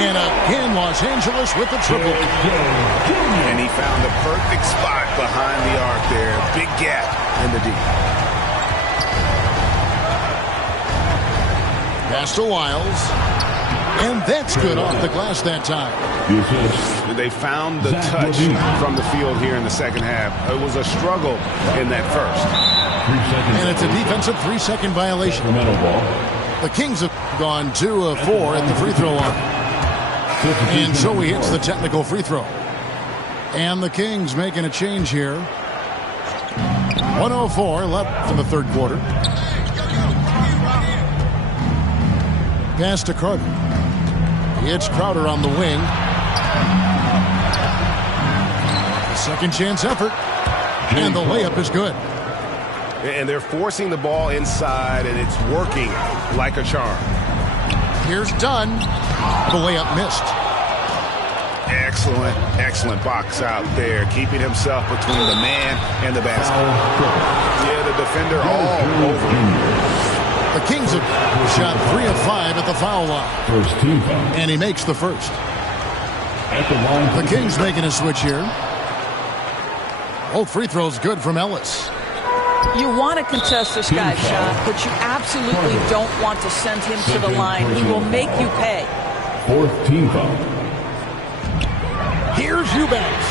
And again, Los Angeles with the triple. And he found the perfect spot behind the arc there. Big gap in the deep. Pass to Wiles. And that's good off the glass that time. They found the touch from the field here in the second half. It was a struggle in that first. And it's a defensive 3-second violation. The Kings have gone 2 of 4 at the free throw line. And so he hits the technical free throw. And the Kings making a change here. 1:04 left in the third quarter. Pass to Carter. He hits Crowder on the wing. A second chance effort. And the layup is good. And they're forcing the ball inside, and it's working like a charm. Here's Dunn. The layup missed. Excellent, excellent box out there, keeping himself between the man and the basket. Yeah, the defender all over him. The Kings have shot 3 of 5 at the foul line. First team foul. And he makes the first. At the line. The Kings making a switch here. Both free throws good from Ellis. You want to contest this guy's shot, but you absolutely don't want to send him to the line. He will make you pay. Fourth team foul. Here's Eubanks.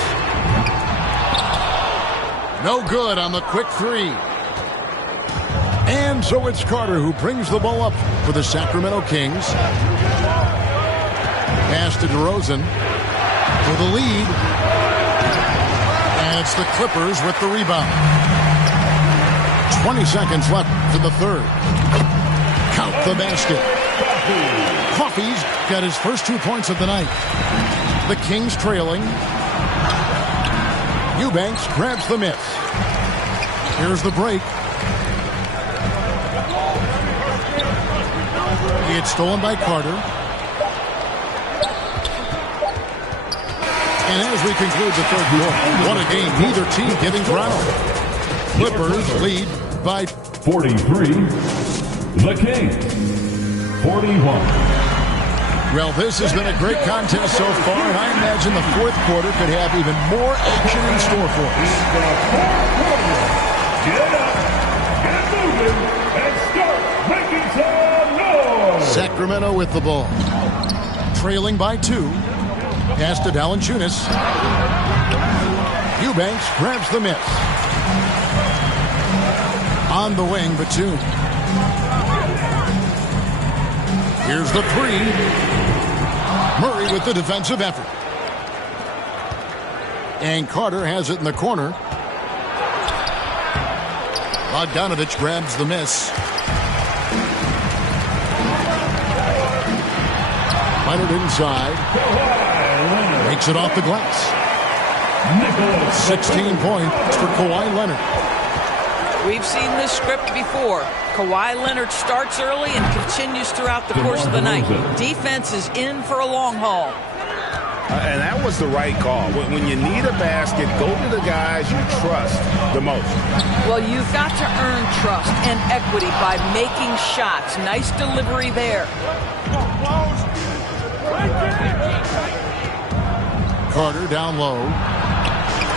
No good on the quick three. And so it's Carter who brings the ball up for the Sacramento Kings. Pass to DeRozan for the lead. And it's the Clippers with the rebound. 20 seconds left in the third. Count the basket. Coffey's got his first 2 points of the night. The Kings trailing. Eubanks grabs the miss. Here's the break. It's stolen by Carter. And as we conclude the third quarter, what a game. Neither team getting ground. Clippers lead by 43. The Kings 41. Well, this has been a great contest so far, and I imagine the fourth quarter could have even more action in store for us. Get up, get moving, and start making some noise. Sacramento with the ball. Trailing by 2. Pass to Valanciunas. Eubanks grabs the miss. On the wing, Batum. Here's the 3. Murray with the defensive effort. And Carter has it in the corner. Bogdanovich grabs the miss. Leonard inside. Makes it off the glass. 16 points for Kawhi Leonard. We've seen this script before. Kawhi Leonard starts early and continues throughout the course of the night. Defense is in for a long haul. And that was the right call. When you need a basket, go to the guys you trust the most. Well, you've got to earn trust and equity by making shots. Nice delivery there. Carter down low.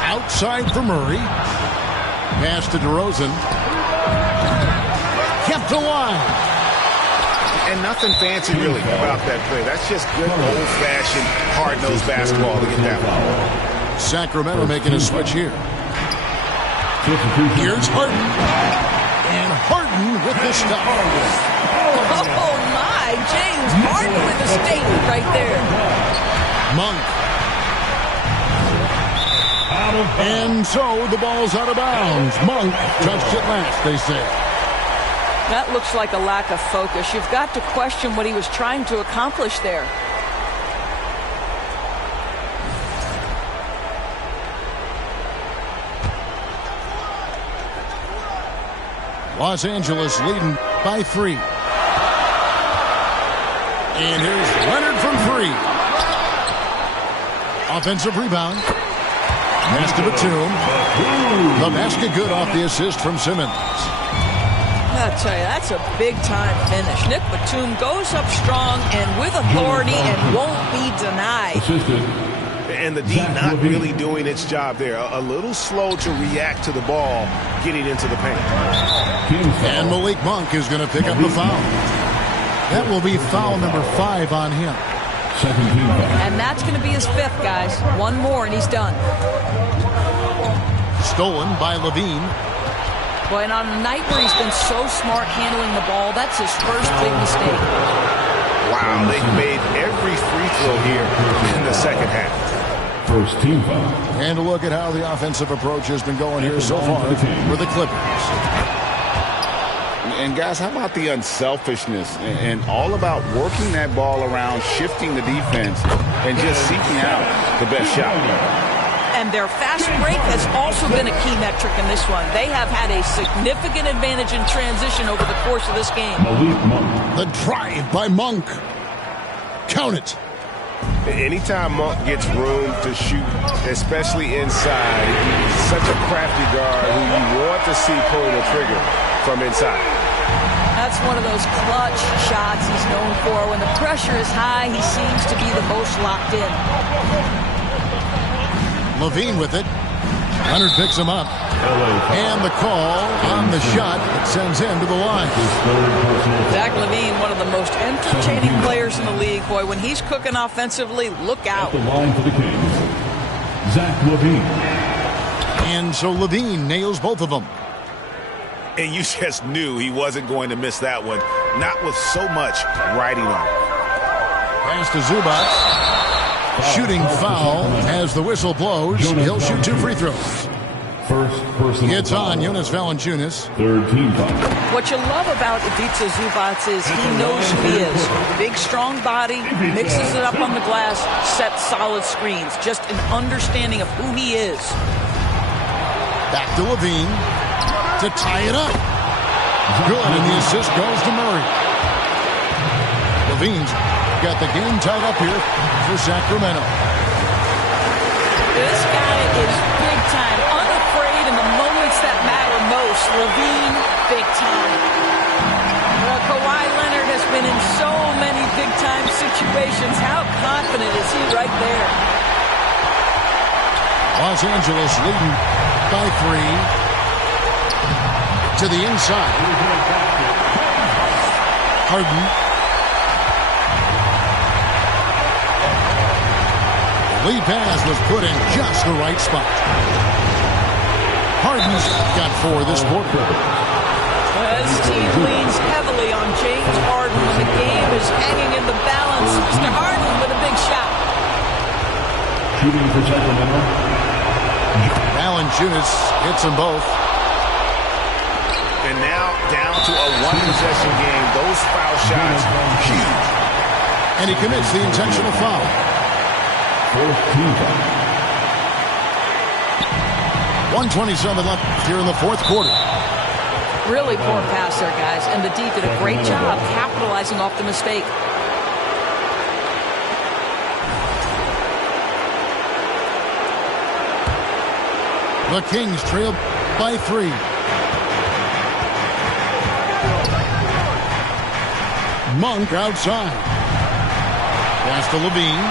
Outside for Murray. Pass to DeRozan. Kept alive. And nothing fancy really about that play. That's just good old-fashioned hard-nosed basketball to get that one. Sacramento making a switch here. Here's Harden. And Harden with the stop. Oh, my. James Harden with a statement right there. Monk. And so the ball's out of bounds. Monk touched it last, they say. That looks like a lack of focus. You've got to question what he was trying to accomplish there. Los Angeles leading by 3. And here's Leonard from 3. Offensive rebound. Pass to Batum. The basket good off the assist from Simmons. I'll tell you, that's a big-time finish. Nick Batum goes up strong and with authority and won't be denied. And the D not really doing its job there. A little slow to react to the ball getting into the paint. And Malik Monk is going to pick up the foul. That will be foul number 5 on him. And that's going to be his 5th, guys. One more and he's done. Stolen by Levine. Boy, and on a night where he's been so smart handling the ball, that's his first big mistake. Wow, they made every free throw here in the second half. First team foul. And a look at how the offensive approach has been going here so far for the Clippers. And guys, how about the unselfishness and all about working that ball around, shifting the defense, and just seeking out the best shot. And their fast break has also been a key metric in this one. They have had a significant advantage in transition over the course of this game. The drive by Monk. Count it. Anytime Monk gets room to shoot, especially inside, he's such a crafty guard who you want to see pulling the trigger from inside. That's one of those clutch shots he's known for. When the pressure is high, he seems to be the most locked in. Levine with it. Leonard picks him up. And the call on the shot that sends him to the line. Zach LaVine, one of the most entertaining players in the league. Boy, when he's cooking offensively, look out. At the line for the Kings, Zach LaVine. And so LaVine nails both of them. And you just knew he wasn't going to miss that one. Not with so much riding on it. Pass to Zubac. Shooting foul as the whistle blows. He'll shoot 2 free throws. First personal It's on Jonas Valanciunas. Third team foul. What you love about Ivica Zubac is he knows who he is. Big, strong body, mixes it up on the glass, sets solid screens. Just an understanding of who he is. Back to Levine to tie it up. Good, and the assist goes to Murray. Levine's got the game tied up here for Sacramento. This guy is big time, unafraid in the moments that matter most. Levine, big time. Well, Kawhi Leonard has been in so many big-time situations. How confident is he right there? Los Angeles leading by 3 to the inside. Harden. The lead pass was put in just the right spot. Harden's got 4 this quarter. His team leans heavily on James Harden when the game is hanging in the balance. Mr. Harden with a big shot. Shooting for Sacramento. Valanciunas hits them both. And now down to a one-possession game. Those foul shots, huge. And he commits the intentional foul. Fourth team foul. 1:27 left here in the fourth quarter. Really poor pass there, guys. And the D did a great job capitalizing off the mistake. The Kings trailed by 3. Monk outside. Pass to Levine.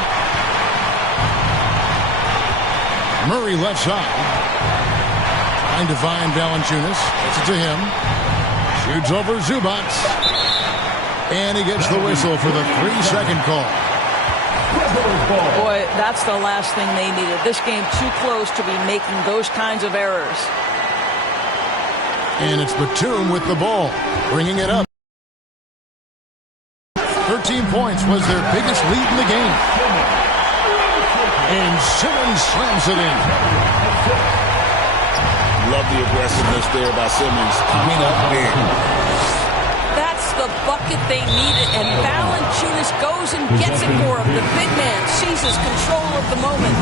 Murray left side. Trying to find Valanciunas. Gets it to him. Shoots over Zubac. And he gets the whistle for the 3-second call. Boy, that's the last thing they needed. This game too close to be making those kinds of errors. And it's Batum with the ball, bringing it up. 13 points was their biggest lead in the game. And Simmons slams it in. Love the aggressiveness there by Simmons. Coming up big. That's the bucket they needed, and Valanciunas goes and gets it for him. The big man seizes control of the moment.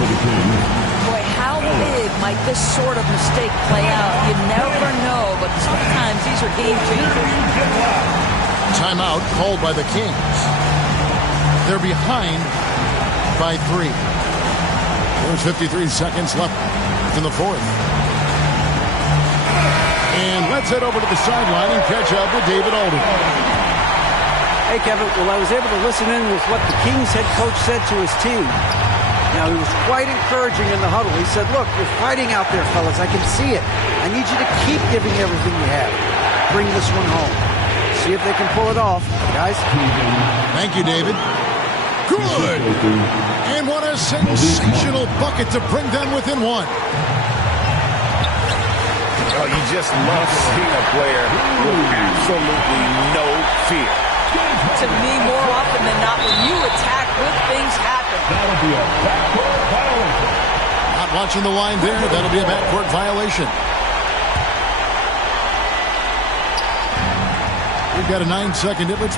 Boy, how big might this sort of mistake play out? You never know, but sometimes these are game changers. Timeout called by the Kings. They're behind by 3. There's 53 seconds left in the fourth. And let's head over to the sideline and catch up with David Aldridge. Hey, Kevin. Well, I was able to listen in with what the Kings head coach said to his team. Now, he was quite encouraging in the huddle. He said, look, you're fighting out there, fellas. I can see it. I need you to keep giving everything you have. Bring this one home. See if they can pull it off, guys. Thank you, David. Good. And what a sensational bucket to bring them within 1. Oh, you just love seeing a player with absolutely no fear. To me, more often than not, when you attack, good things happen. That'll be a backcourt violation. Not watching the line there. That'll be a backcourt violation. We've got a 9-second difference.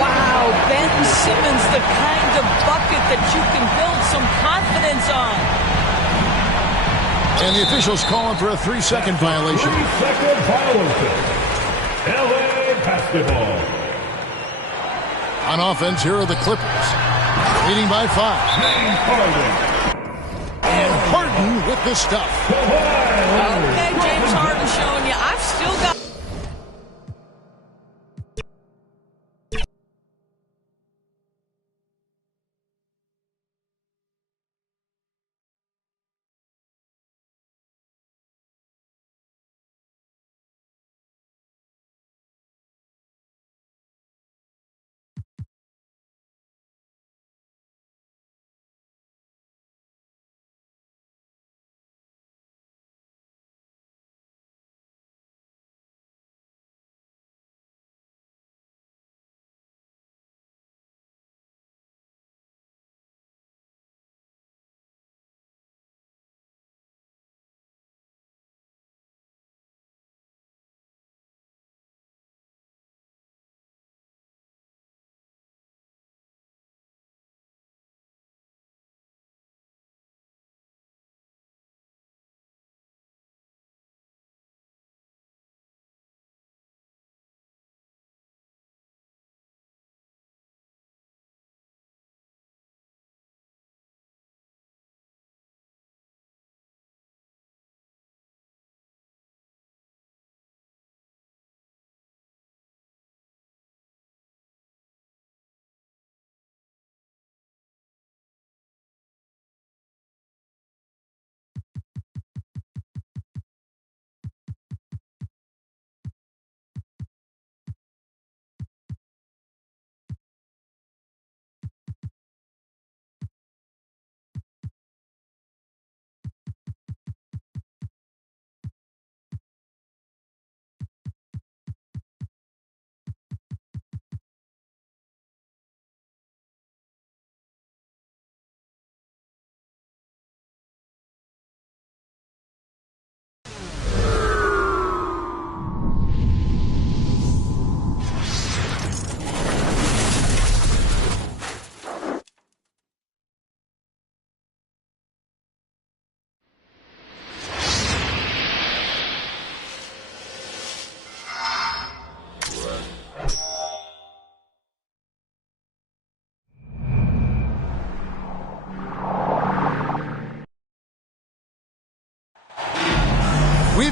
Wow, Ben Simmons, the kind of bucket that you can build some confidence on. And the officials calling for a 3-second violation. 3-second violation. LA basketball. On offense, here are the Clippers. Leading by 5. And Harden with the stuff. Okay, James Harden showing you, I've still got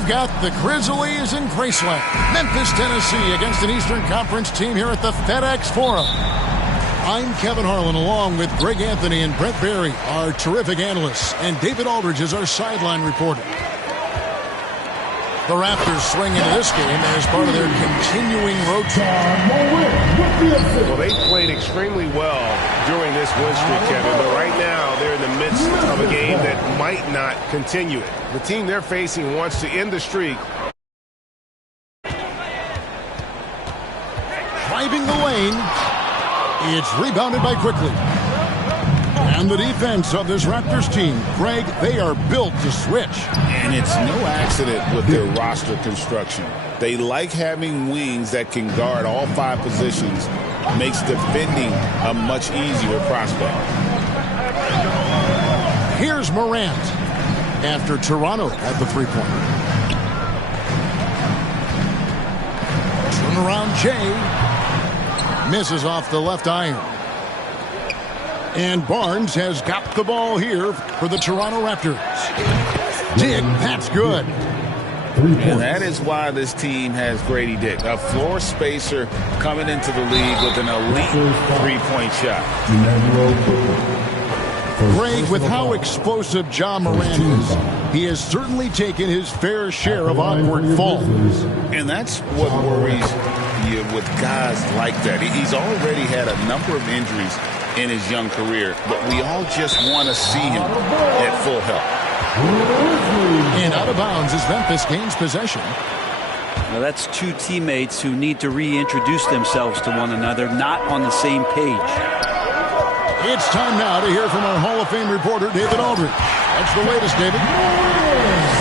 We've got the Grizzlies in Graceland, Memphis, Tennessee, against an Eastern Conference team here at the FedEx Forum. I'm Kevin Harlan, along with Greg Anthony and Brent Barry, our terrific analysts, and David Aldridge is our sideline reporter. The Raptors swing into this game as part of their continuing road trip. Well, they played extremely well during this win streak, Kevin, but right now they're in the midst of a game that might not continue it. The team they're facing wants to end the streak. Driving the lane. It's rebounded by Quickly. And the defense of this Raptors team, Greg, they are built to switch. And it's no accident with their roster construction. They like having wings that can guard all 5 positions. Makes defending a much easier prospect. Here's Morant after Toronto at the three-pointer. Turnaround Jay misses off the left iron. And Barnes has got the ball here for the Toronto Raptors. Dick, that's good. And that is why this team has Grady Dick, a floor spacer coming into the league with an elite three-point shot. Greg, with how explosive Ja Morant is, he has certainly taken his fair share of awkward falls. And that's what worries you with guys like that. He's already had a number of injuries in his young career, but we all just want to see him at full health. And out of bounds as Memphis gains possession. Now that's 2 teammates who need to reintroduce themselves to one another, not on the same page. It's time now to hear from our Hall of Fame reporter, David Aldridge. That's the latest, David.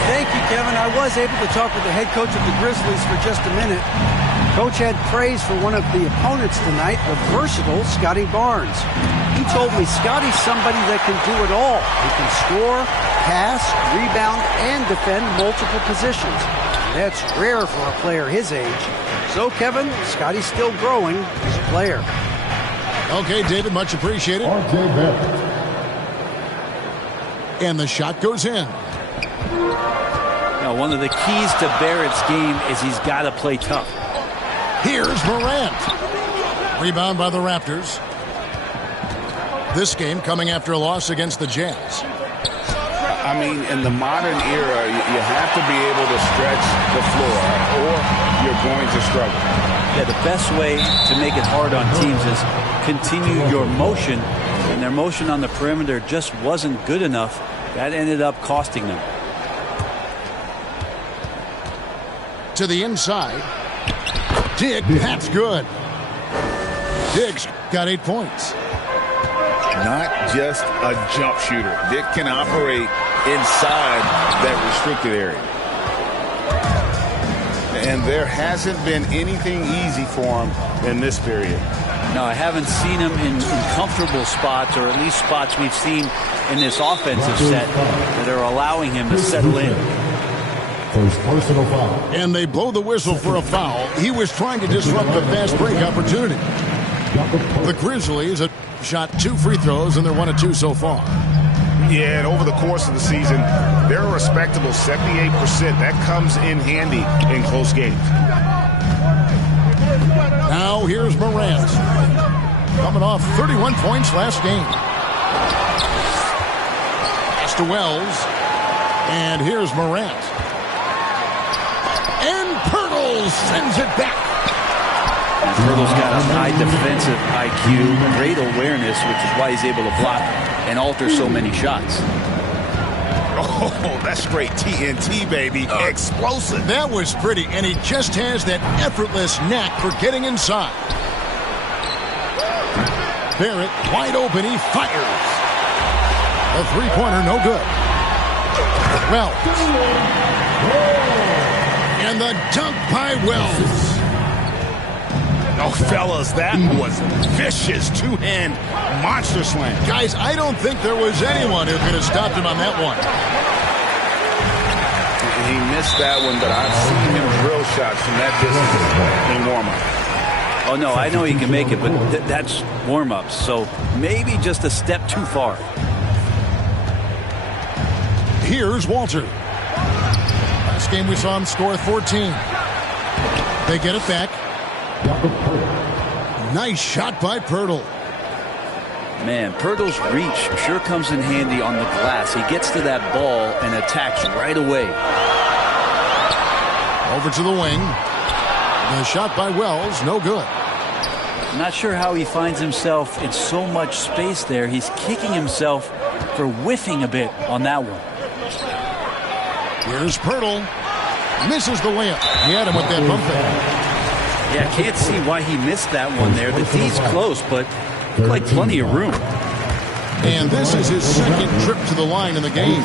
Thank you, Kevin. I was able to talk with the head coach of the Grizzlies for just a minute. Coach had praise for one of the opponents tonight, the versatile Scotty Barnes. He told me Scotty's somebody that can do it all. He can score, pass, rebound, and defend multiple positions. That's rare for a player his age. So, Kevin, Scotty's still growing as a player. Okay, David, much appreciated. And the shot goes in. Now, one of the keys to Barrett's game is he's got to play tough. Here's Morant. Rebound by the Raptors. This game coming after a loss against the Jazz. I mean, in the modern era, you have to be able to stretch the floor or you're going to struggle. Yeah, the best way to make it hard on teams is continue your motion, and their motion on the perimeter just wasn't good enough. That ended up costing them. To the inside. Dick, that's good. Dick's got 8 points. Not just a jump shooter. Dick can operate inside that restricted area. And there hasn't been anything easy for him in this period. No, I haven't seen him in comfortable spots, or at least spots we've seen in this offensive set that are allowing him to settle in. First personal foul. And they blow the whistle for a foul. He was trying to disrupt the fast break opportunity. The Grizzlies have shot 2 free throws, and they're 1 of 2 so far. Yeah, and over the course of the season, they're a respectable 78%. That comes in handy in close games. Now here's Morant. Coming off 31 points last game. Pass to Wells. And here's Morant. And Pirtle sends it back. Pirtle's got a high defensive IQ, great awareness, which is why he's able to block and alter so many shots. Oh, that's straight TNT, baby. Explosive. That was pretty, and he just has that effortless knack for getting inside. Barrett, wide open, he fires. A three-pointer, no good. Wells. And the dunk by Wells. Oh, fellas, that was vicious two-hand monster slam. Guys, I don't think there was anyone who could have stopped him on that one. He missed that one, but I've seen him drill shots from that distance in warm-up. Oh, no, I know he can make it, but that's warm-ups, so maybe just a step too far. Here's Walter. Last game we saw him score 14. They get it back. Nice shot by Poeltl. Man, Poeltl's reach sure comes in handy on the glass. He gets to that ball and attacks right away. Over to the wing. The shot by Wells, no good. Not sure how he finds himself in so much space there. He's kicking himself for whiffing a bit on that one. Here's Poeltl. Misses the layup. He had him with that bump fake. Yeah, can't see why he missed that one there. The D's close, but like plenty of room. And this is his second trip to the line in the game.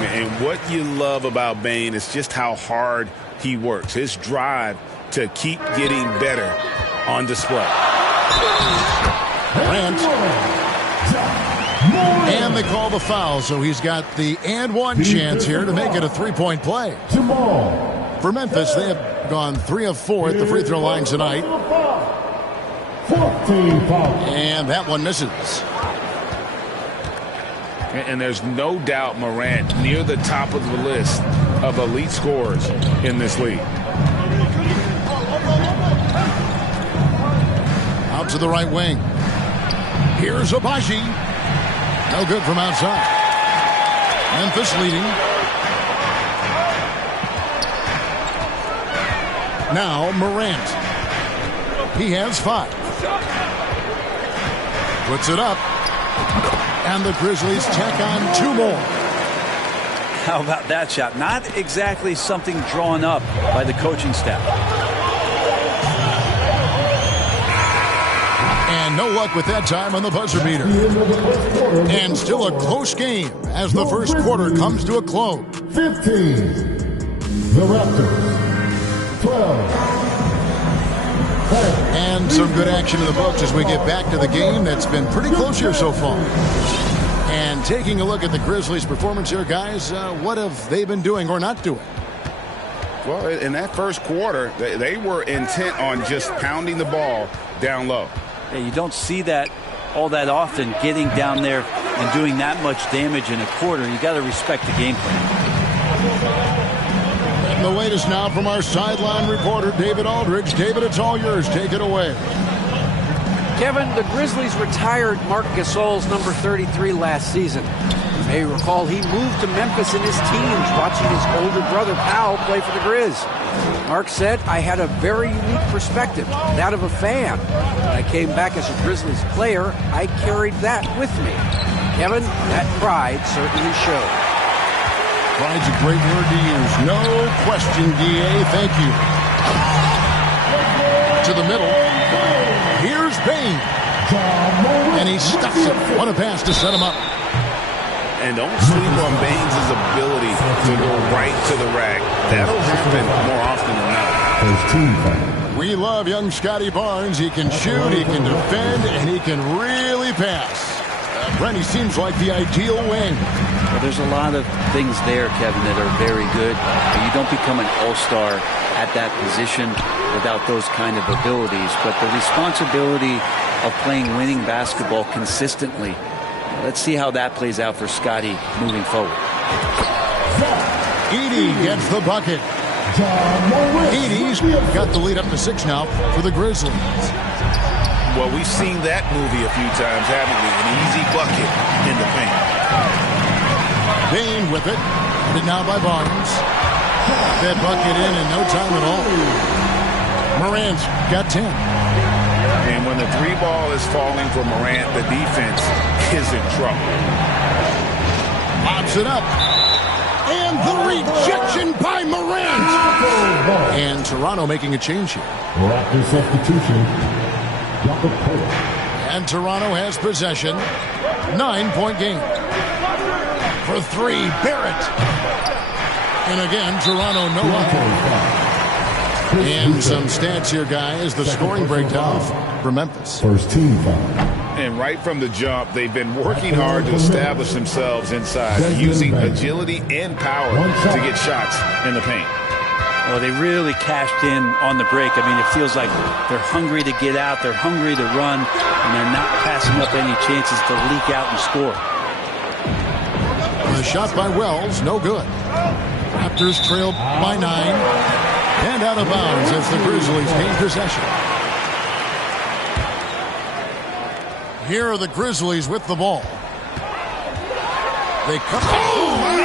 And what you love about Bane is just how hard he works. His drive to keep getting better on display. Morant. And they call the foul, so he's got the and one chance here to make it a three-point play. For Memphis, they have gone 3 of 4 at the free throw line tonight. And that one misses. And there's no doubt Morant near the top of the list of elite scorers in this league. Out to the right wing. Here's Abaji. No good from outside. Memphis leading. Now Morant. He has 5. Puts it up. And the Grizzlies tack on 2 more. How about that shot? Not exactly something drawn up by the coaching staff. And no luck with that time on the buzzer beater. And still a close game as the first quarter comes to a close. 15. The Raptors. 12. And some good action in the books as we get back to the game that's been pretty close here so far. And taking a look at the Grizzlies' performance here, guys, what have they been doing or not doing? Well, in that first quarter, they were intent on just pounding the ball down low. Yeah, you don't see that all that often, getting down there and doing that much damage in a quarter. You got to respect the game plan. And the latest now from our sideline reporter, David Aldridge. David, it's all yours. Take it away. Kevin, the Grizzlies retired Marc Gasol's number 33 last season. You may recall he moved to Memphis in his teens, watching his older brother Powell play for the Grizz. Mark said, I had a very unique perspective, that of a fan. When I came back as a Grizzlies player, I carried that with me. Kevin, that pride certainly showed. Pride's a great word to use. No question, D.A. Thank you. To the middle. Here's Bane. And he stuffs it. What a pass to set him up. And don't sleep on Baines' ability to go right to the rack. That'll happen more often than not. We love young Scotty Barnes. He can shoot, he can defend, and he can really pass. Brent, he seems like the ideal wing. Well, there's a lot of things there, Kevin, that are very good. You don't become an all-star at that position without those kind of abilities. But the responsibility of playing winning basketball consistently, let's see how that plays out for Scotty moving forward. Edey gets the bucket. Edey's got the lead up to 6 now for the Grizzlies. Well, we've seen that movie a few times, haven't we? An easy bucket in the paint. Bane with it. And now by Barnes. That bucket in no time at all. Morant's got 10. And when the 3 ball is falling for Morant, the defense is in trouble. Lobs it up. And the rejection by Morant. And Toronto making a change here. Raptor substitution. And Toronto has possession. 9-point game. For 3, Barrett. And again, Toronto no one. And some stats here, guys. The scoring breakdown for Memphis. First team foul. And right from the jump, they've been working hard to establish themselves inside, using agility and power to get shots in the paint. Well, they really cashed in on the break. I mean, it feels like they're hungry to get out, they're hungry to run, and they're not passing up any chances to leak out and score. The shot by Wells, no good. Raptors trail by 9. And out of bounds as the Grizzlies gain possession. Here are the Grizzlies with the ball. They cut. Oh, wow!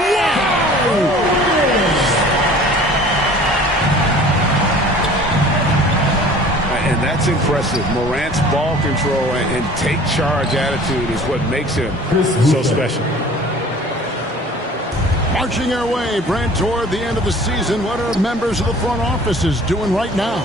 And that's impressive. Morant's ball control and take charge attitude is what makes him so special. Marching our way, Brent, toward the end of the season. What are members of the front offices doing right now?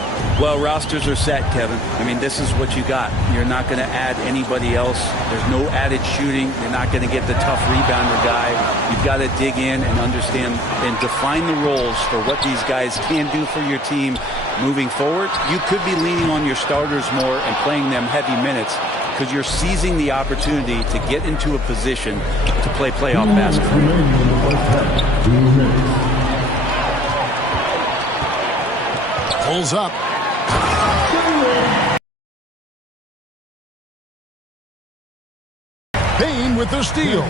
Well, rosters are set, Kevin. I mean, this is what you got. You're not going to add anybody else. There's no added shooting. You're not going to get the tough rebounder guy. You've got to dig in and understand and define the roles for what these guys can do for your team moving forward. You could be leaning on your starters more and playing them heavy minutes because you're seizing the opportunity to get into a position to play playoff basketball. Pulls up. Payne with the steal.